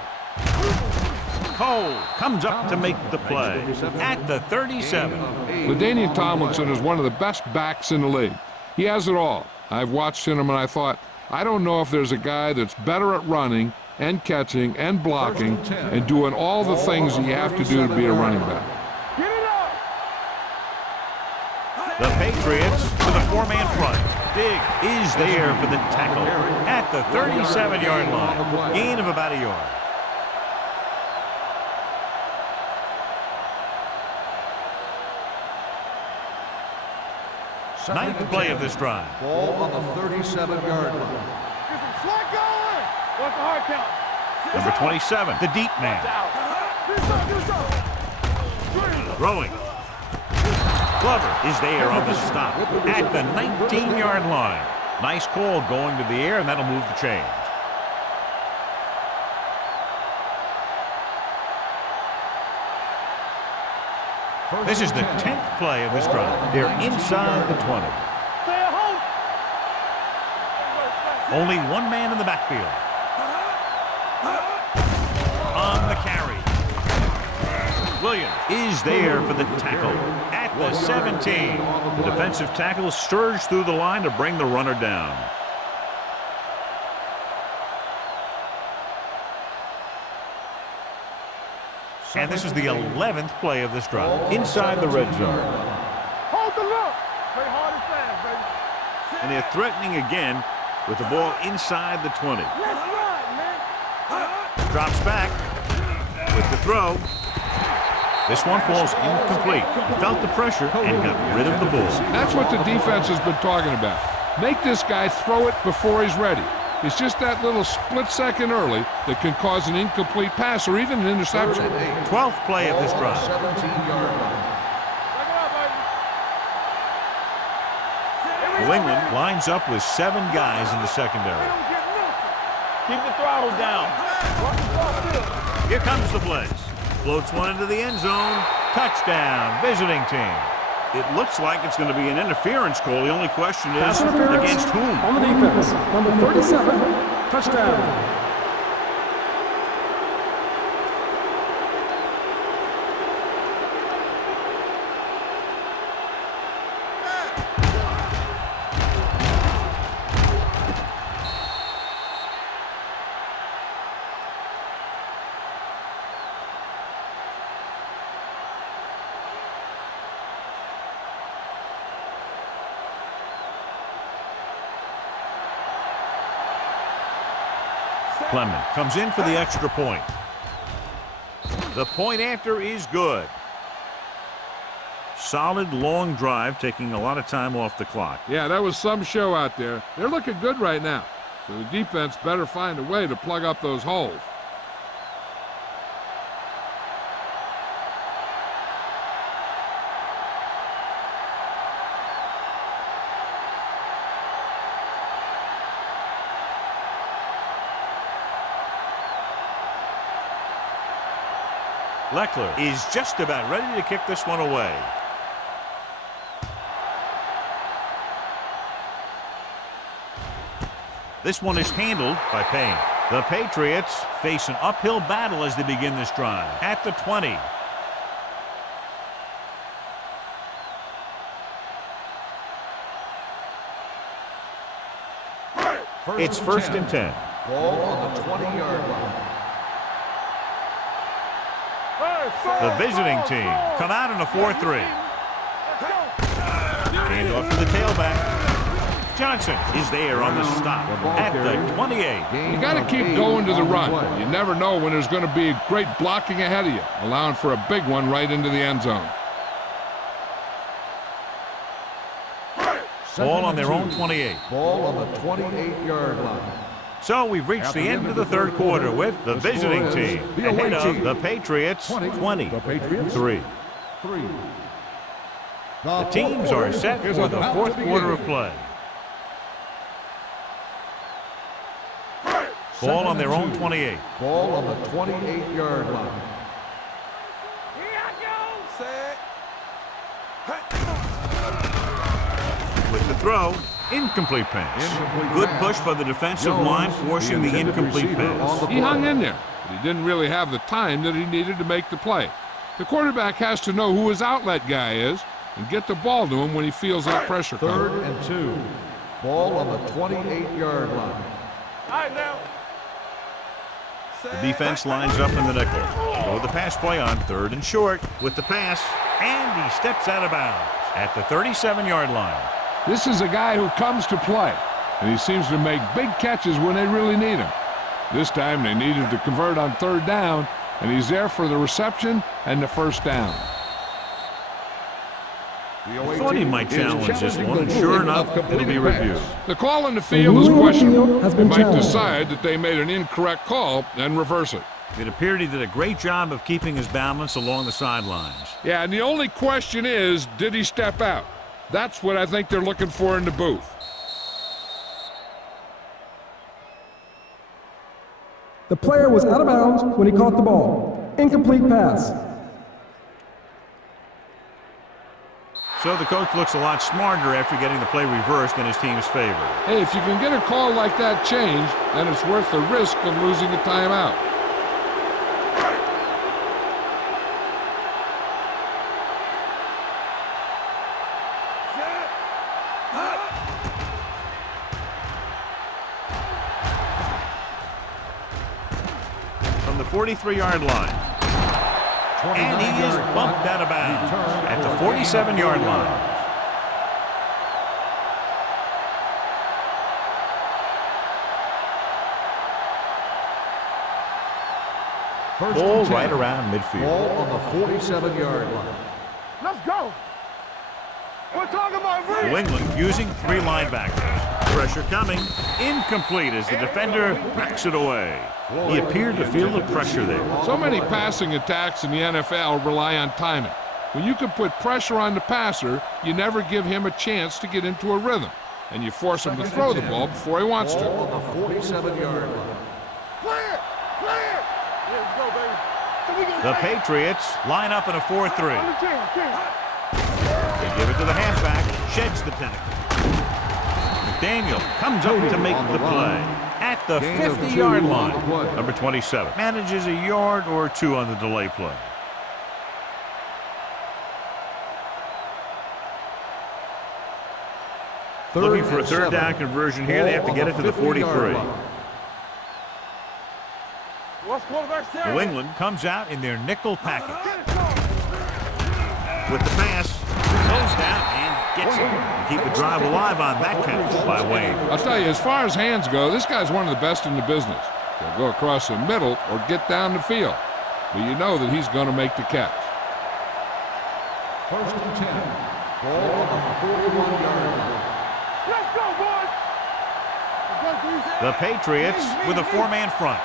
Cole comes up to make the play at the 37. LaDainian Tomlinson is one of the best backs in the league. He has it all. I've watched him and I thought, I don't know if there's a guy that's better at running and catching and blocking and doing all the things that you have to do to be a running back. The Patriots with a 4-man front. Digg is there for the tackle at the 37-yard line. Gain of about a yard. Ninth play of this drive. Ball on the 37-yard line. Get some slack going. What's the hard count? Number 27, the deep man. Throwing. Glover is there on the stop at the 19-yard line. Nice call going to the air, and that'll move the chains. This is the 10th play of this drive. They're inside the 20. Stay at home. Only one man in the backfield. On the carry. Williams is there for the tackle at the 17. The defensive tackle surged through the line to bring the runner down. And this is the 11th play of this drive. Inside the red zone. Hold the look. Play hard and fast, baby. And they're threatening again with the ball inside the 20. Let's ride, man. Drops back with the throw. This one falls incomplete. He felt the pressure and got rid of the ball. That's what the defense has been talking about. Make this guy throw it before he's ready. It's just that little split second early that can cause an incomplete pass or even an interception. 12th play of this drive. 17-yard line. New England lines up with 7 guys in the secondary. Keep the throttle down. Here comes the blitz. Floats one into the end zone. Touchdown, visiting team. It looks like it's going to be an interference call. The only question is Pass interference against whom? on the defense. Number 37, touchdown. Clement comes in for the extra point. The point after is good. Solid long drive, taking a lot of time off the clock. Yeah, that was some show out there. They're looking good right now. So the defense better find a way to plug up those holes. Leckler is just about ready to kick this one away. This one is handled by Payne. The Patriots face an uphill battle as they begin this drive. At the 20. It's first and 10. Ball on the 20-yard line. The visiting team come out in a 4-3. Hand off to the tailback. Johnson is there on the stop at the 28. You got to keep going to the run. You never know when there's going to be great blocking ahead of you, allowing for a big one right into the end zone. Ball on their own 28. Ball on the 28-yard line. So we've reached the end of the third quarter with the visiting team ahead of the Patriots 20-3. The teams are set for the fourth quarter of play. Ball on their own 28. Ball on the 28-yard line. With the throw, incomplete pass. Good push by the defensive line, forcing the incomplete pass. He hung in there, but he didn't really have the time that he needed to make the play. The quarterback has to know who his outlet guy is and get the ball to him when he feels that pressure coming. 3rd and 2. Ball on the 28-yard line. All right, now. The defense lines up in the nickel. Throw the pass play on 3rd and short with the pass, and he steps out of bounds at the 37-yard line. This is a guy who comes to play, and he seems to make big catches when they really need him. This time they needed to convert on 3rd down, and he's there for the reception and the first down. I thought he might challenge this one, and sure enough, it'll be reviewed. The call on the field is questionable. Has They been might challenged. decide that they made an incorrect call and reverse it. It appeared he did a great job of keeping his balance along the sidelines. Yeah, and the only question is, did he step out? That's what I think they're looking for in the booth. The player was out of bounds when he caught the ball. Incomplete pass. So the coach looks a lot smarter after getting the play reversed in his team's favor. Hey, if you can get a call like that changed, then it's worth the risk of losing a timeout. From the 43-yard line. And he is bumped out of bounds at the 47-yard line. Ball right around midfield. Ball on the 47-yard line. Let's go. We're talking about New England using 3 linebackers. Pressure coming. Incomplete as the defender backs it away. He appeared to feel the pressure there. So many passing attacks in the NFL rely on timing. When you can put pressure on the passer, you never give him a chance to get into a rhythm, and you force him to throw the ball before he wants to. Ball on the 47-yard line. Clear. Clear. Yeah, let's go, baby. So we gonna The take it. Patriots line up in a 4-3. On the team. They give it to the halfback. Sheds the tackle. McDaniel comes up to make the play at the Gain of 50-yard 2 on line. the play. Number 27 manages a yard or 2 on the delay play. Looking for a third down conversion here. They have to get it to the 43. What's quarterback saying? New England comes out in their nickel package. With the pass, goes down and gets it. Keep the drive alive on that catch by Wayne. I'll tell you, as far as hands go, this guy's one of the best in the business. He'll go across the middle or get down the field, but you know that he's going to make the catch. First and 10. Ball on the 41-yard line. Let's go, boys. Let's go, Greasy. The Patriots with a 4-man front.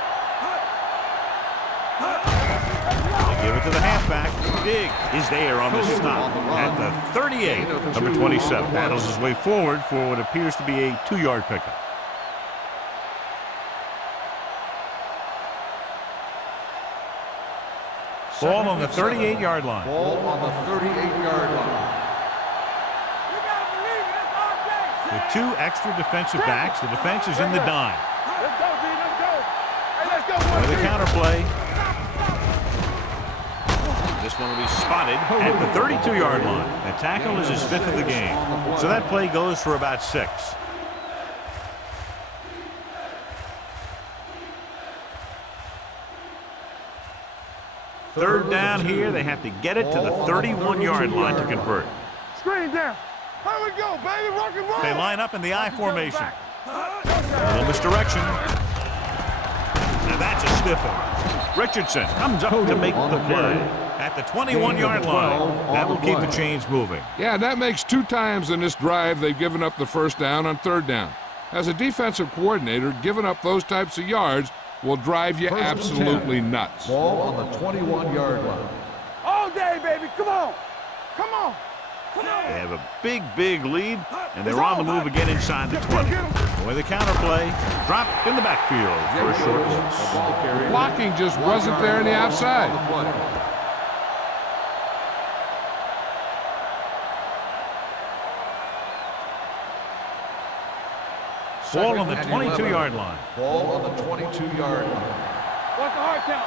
They give it to the halfback. Big is there on the stop at the 38. Number 27 battles his way forward for what appears to be a 2-yard pickup. Ball on the 38-yard line. Ball on the 38-yard line. You gotta believe it. It's our day. With 2 extra defensive backs, the defense is in the dime. Let's go, D. Let's go. Hey, let's go, boys. With the counterplay. This one will be spotted at the 32-yard line. That tackle is his 5th of the game. So that play goes for about 6. Third down here. They have to get it to the 31-yard line to convert. Screen down. Here we go, baby. Rock and roll. They line up in the I formation. A little misdirection. Now that's a stiff one. Richardson comes up to make the play at the 21-yard line. That will keep the chains moving. Yeah, that makes 2 times in this drive they've given up the first down on third down. As a defensive coordinator, giving up those types of yards will drive you First and 10. absolutely nuts. Ball on the 21-yard line. All day, baby. Come on. Come on. Come on. They have a big, big lead, and they're on the move again inside the 20. With the counterplay, drop in the backfield for a short loss. Blocking just wasn't there on the outside. Ball on the 22-yard line. Ball on the 22-yard line. Watch the hard count.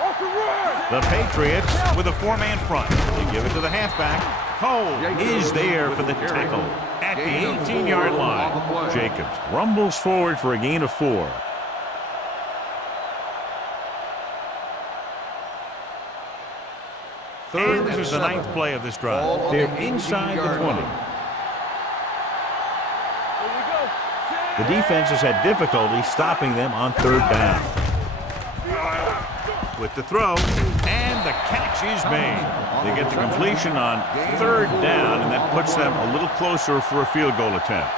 Watch the run. The Patriots with a 4-man front. They give it to the halfback. Cole is there for the tackle at the 18-yard line. Jacobs rumbles forward for a gain of 4. And this is the 9th play of this drive. They're inside the 20. The defense has had difficulty stopping them on third down. With the throw, and the catch is made. They get the completion on third down, and that puts them a little closer for a field goal attempt.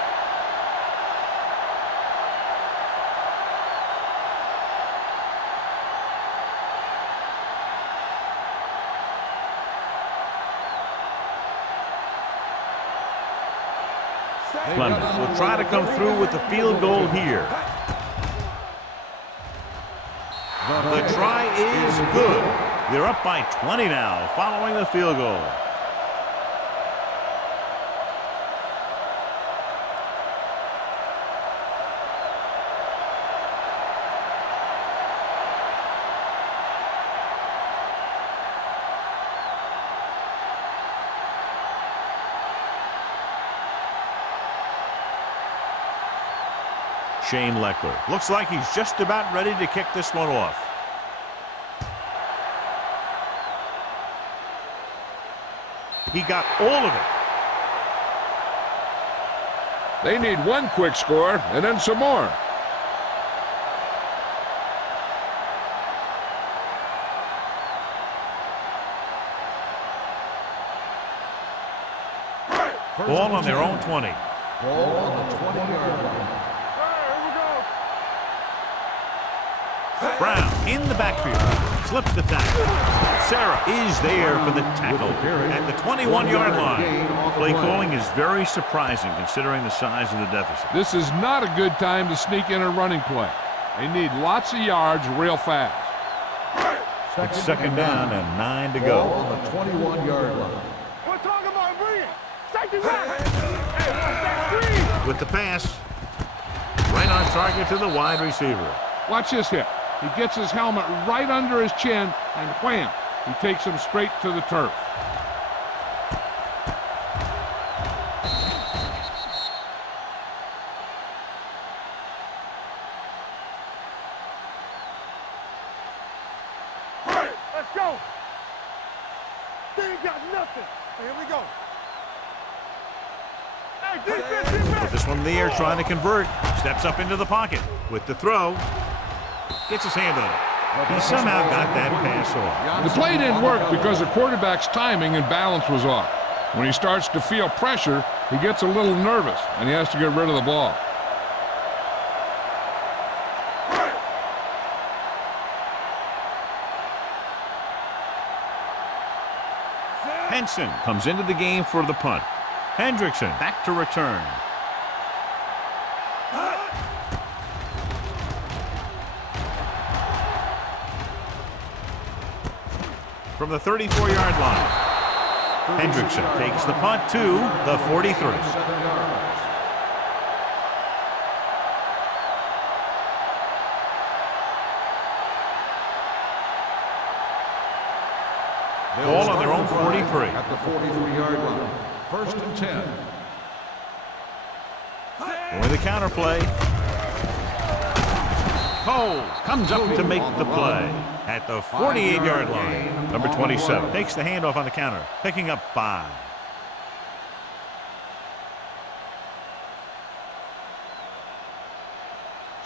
Clemens will try to come through with the field goal here. The try is good. They're up by 20 now following the field goal. Shane Lechler. Looks like he's just about ready to kick this one off. He got all of it. They need one quick score and then some more. Ball on their own 20. Ball on the 20-yard line. Brown in the backfield. Slips the tackle. Sarah is there for the tackle at the 21-yard line. Play calling is very surprising considering the size of the deficit. This is not a good time to sneak in a running play. They need lots of yards real fast. It's second down and 9 to Ball go. on the 21-yard line. We're talking about brilliant. Safety back. Hey, what's that screen? With the pass, right on target to the wide receiver. Watch this hit. He gets his helmet right under his chin, and wham, he takes him straight to the turf. Let's go. They ain't got nothing. Here we go. Hey, defense. Put this one in the air, trying to convert. Steps up into the pocket with the throw. Gets his hand on it. He somehow got that pass off. The play didn't work because the quarterback's timing and balance was off. When he starts to feel pressure, he gets a little nervous, and he has to get rid of the ball. Henson comes into the game for the punt. Hendrickson back to return. From the 34-yard line, Hendrickson takes the punt to the 43. 7 yards. Ball on their own 43. At the 43-yard line. First and 10. Going the counter play. Cole comes up to make the play at the 48-yard line. Number 27 takes the handoff on the counter, picking up 5.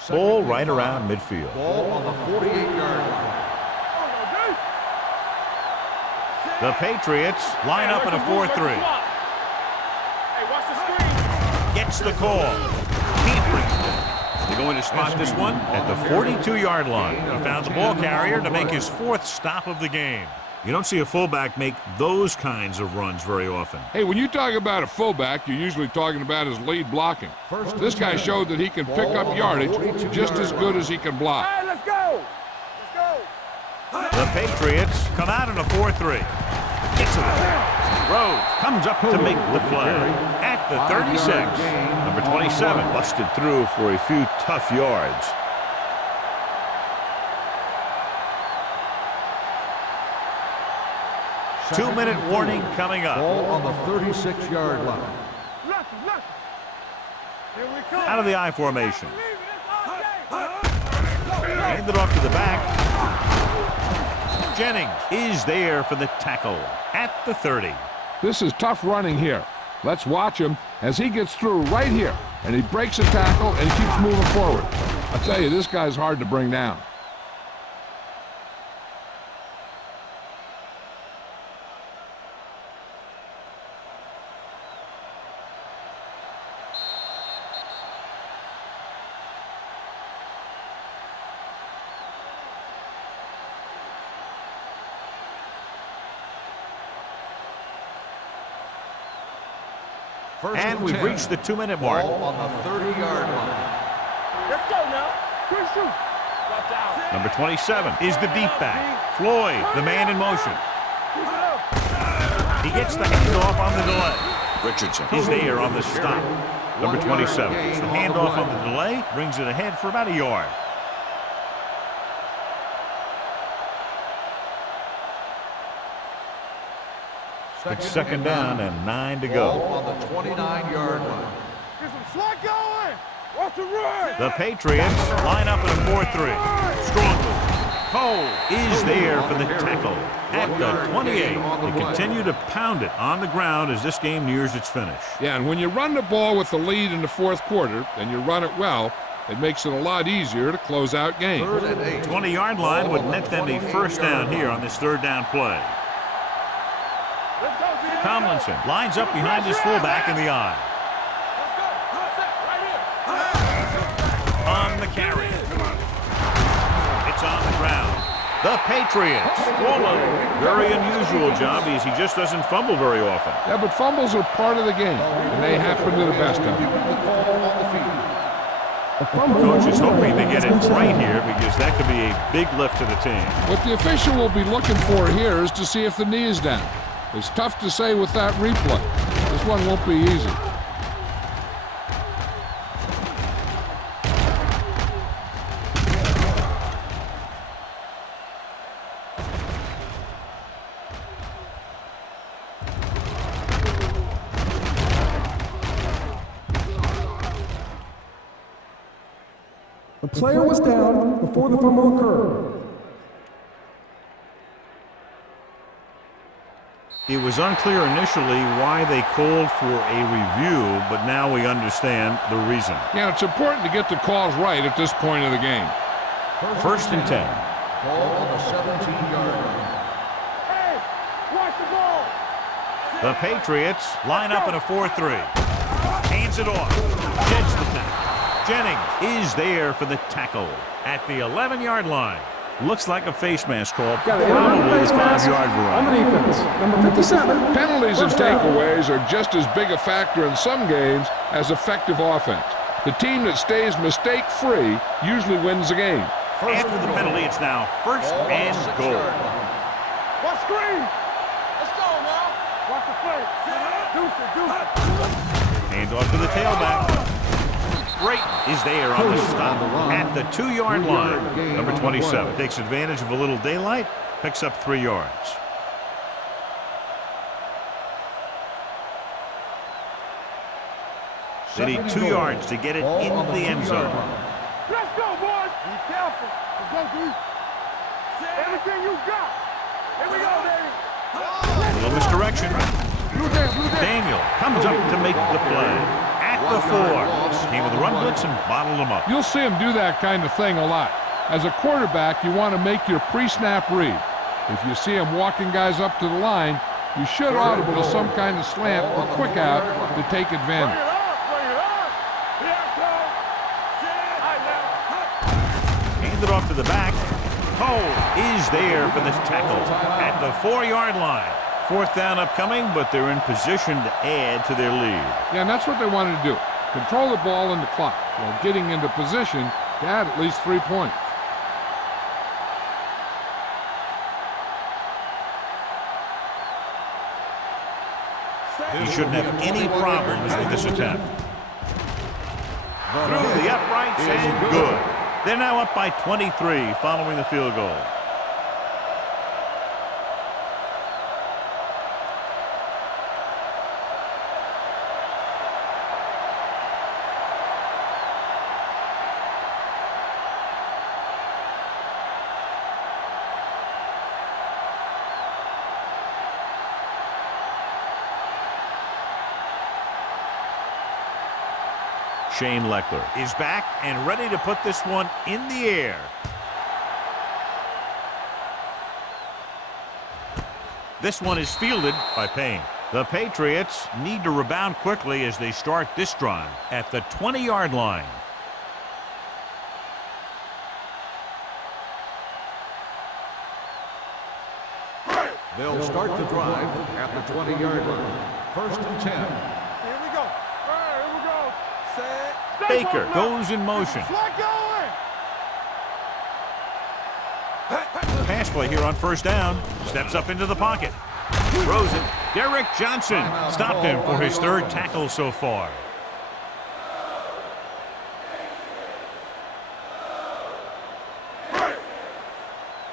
Ball right around midfield. Ball on the 48-yard line. The Patriots line up in a 4-3. Hey, watch the screen. Gets the call. Can't bring it down. They're going to spot this one at the 42-yard line. He found the ball carrier to make his 4th stop of the game. You don't see a fullback make those kinds of runs very often. Hey, when you talk about a fullback, you're usually talking about his lead blocking. This guy showed that he can pick up yardage just as good as he can block. Hey, let's go. Let's go. The Patriots come out in a 4-3. Gets it. Rhodes comes up to make the play at the 36. Number 27 busted through for a few tough yards. Two-minute warning coming up. Ball on the 36-yard line. Here we come. Out of the I formation. Handed off to the back. Jennings is there for the tackle at the 30. This is tough running here. Let's watch him as he gets through right here, and he breaks a tackle and keeps moving forward. I tell you, this guy's hard to bring down. And we've reached the 2-minute mark. Ball on the 30-yard line. Let's go now. Quick shoot. Watch out. Number 27 is the deep back. Floyd, the man in motion. He gets the handoff on the delay. Richardson is there on the stop. Number 27 gets the handoff on the delay, brings it ahead for about a yard. It's second down and 9 to Ball go. on the 29-yard line. Get some slack going. Watch the run. The Patriots line up in a 4-3. Strong move. Cole is there for the tackle at the 28. They continue to pound it on the ground as this game nears its finish. Yeah, and when you run the ball with the lead in the fourth quarter and you run it well, it makes it a lot easier to close out games. 3rd and 8. 20-yard line would net them a first down here on this third down play. Let's go, B. Tomlinson lines up behind his fullback in the eye. Let's go. Right here. On the carry. It's on the ground. The Patriots. Very unusual job as he just doesn't fumble very often. Yeah, but fumbles are part of the game, and they happen to the best of them. The call on the field. The fumble Coach is number hoping to get it 27. right here because that could be a big lift to the team. What the official will be looking for here is to see if the knee is down. It's tough to say with that replay. This one won't be easy. The player was down before the fumble occurred. It was unclear initially why they called for a review, but now we understand the reason. Yeah, it's important to get the calls right at this point of the game. First and 10. Ball on the 17-yard line. Hey, watch the ball. The Patriots line up in a 4-3. Hands it off. Sheds the tackle. Jennings is there for the tackle at the 11-yard line. Looks like a face mask call. Got it. Probably Face the mask 5-yard on the variety. defense. Number 57. Penalties and First down. takeaways are just as big a factor in some games as effective offense. The team that stays mistake-free usually wins the game. After the penalty, it's now first Ball on the and 6-yard goal. line. Watch screen. Let's go now. Watch the play. Deuce it. Hand off to the tailback. Brayton is there on the stop at the 2-yard line. Number 27 takes advantage of a little daylight, picks up 3 yards. They need 2 yards to get it Ball in on the end 2-yard zone. line. Let's go, boys. Be careful. Let's go, D. Everything you got. Here we go, baby. A little misdirection. Daniel comes up to make the play. At the 4. Came with a run blitz and bottled him up. You'll see him do that kind of thing a lot. As a quarterback, you want to make your pre-snap read. If you see him walking guys up to the line, you should audible to some kind of slant or quick out to take Bring advantage. it up. Bring it up. Here I come. All right, now. Hand it off to the back. Cole is there for the tackle at the 4-yard line. 4th down upcoming, but they're in position to add to their lead. Yeah, and that's what they wanted to do. Control the ball and the clock while getting into position to add at least 3 points. He shouldn't have any problems with this attempt. Through the uprights and good. They're now up by 23 following the field goal. Shane Leckler is back and ready to put this one in the air. This one is fielded by Payne. The Patriots need to rebound quickly as they start this drive at the 20-yard line. They'll start the drive at the 20-yard line. First and 10. Here we go. All right, here we go. Set. Baker goes in motion. Flag going. Pass play here on first down. Steps up into the pocket. Throws it. Derek Johnson stopped him for his 3rd tackle so far.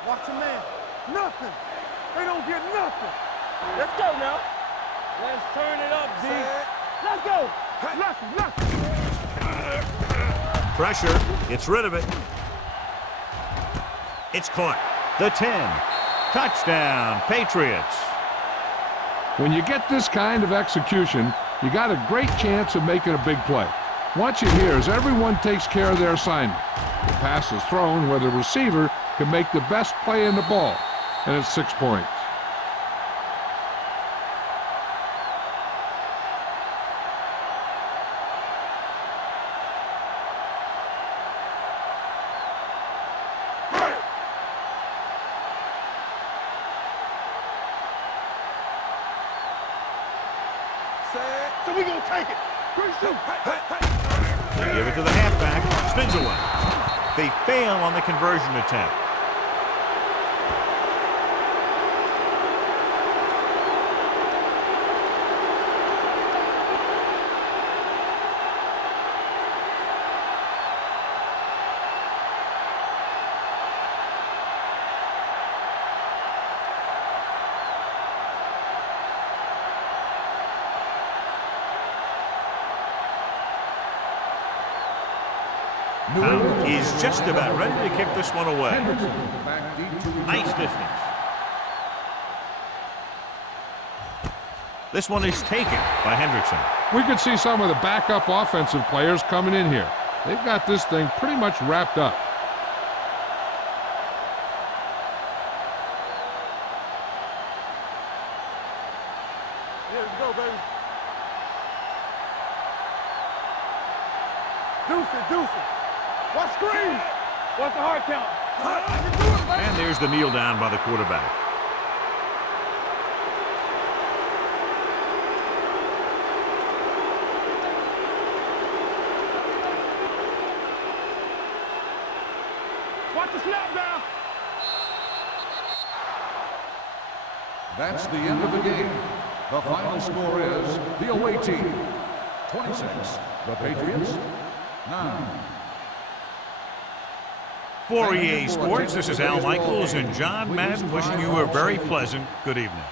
Watch a man. Nothing. They don't get nothing. Let's go now. Let's turn it up, D. Let's go. Nothing. Pressure. Gets rid of it. It's caught. The 10. Touchdown, Patriots. When you get this kind of execution, you got a great chance of making a big play. Watch it here as everyone takes care of their assignment. The pass is thrown where the receiver can make the best play in the ball, and it's 6 points. So we gonna take it. They give it to the halfback. Spins away. They fail on the conversion attempt. Powell is just about ready to kick this one away. Nice distance. This one is taken by Hendrickson. We could see some of the backup offensive players coming in here. They've got this thing pretty much wrapped up. Here we go, baby. Deuce it. Watch screen. What's the hard count? And there's the kneel down by the quarterback. Watch the snap now. That's the end of the game. The final score is the away team 26, the Patriots 9. For EA Sports, this is Al Michaels and John Madden wishing you a very pleasant good evening.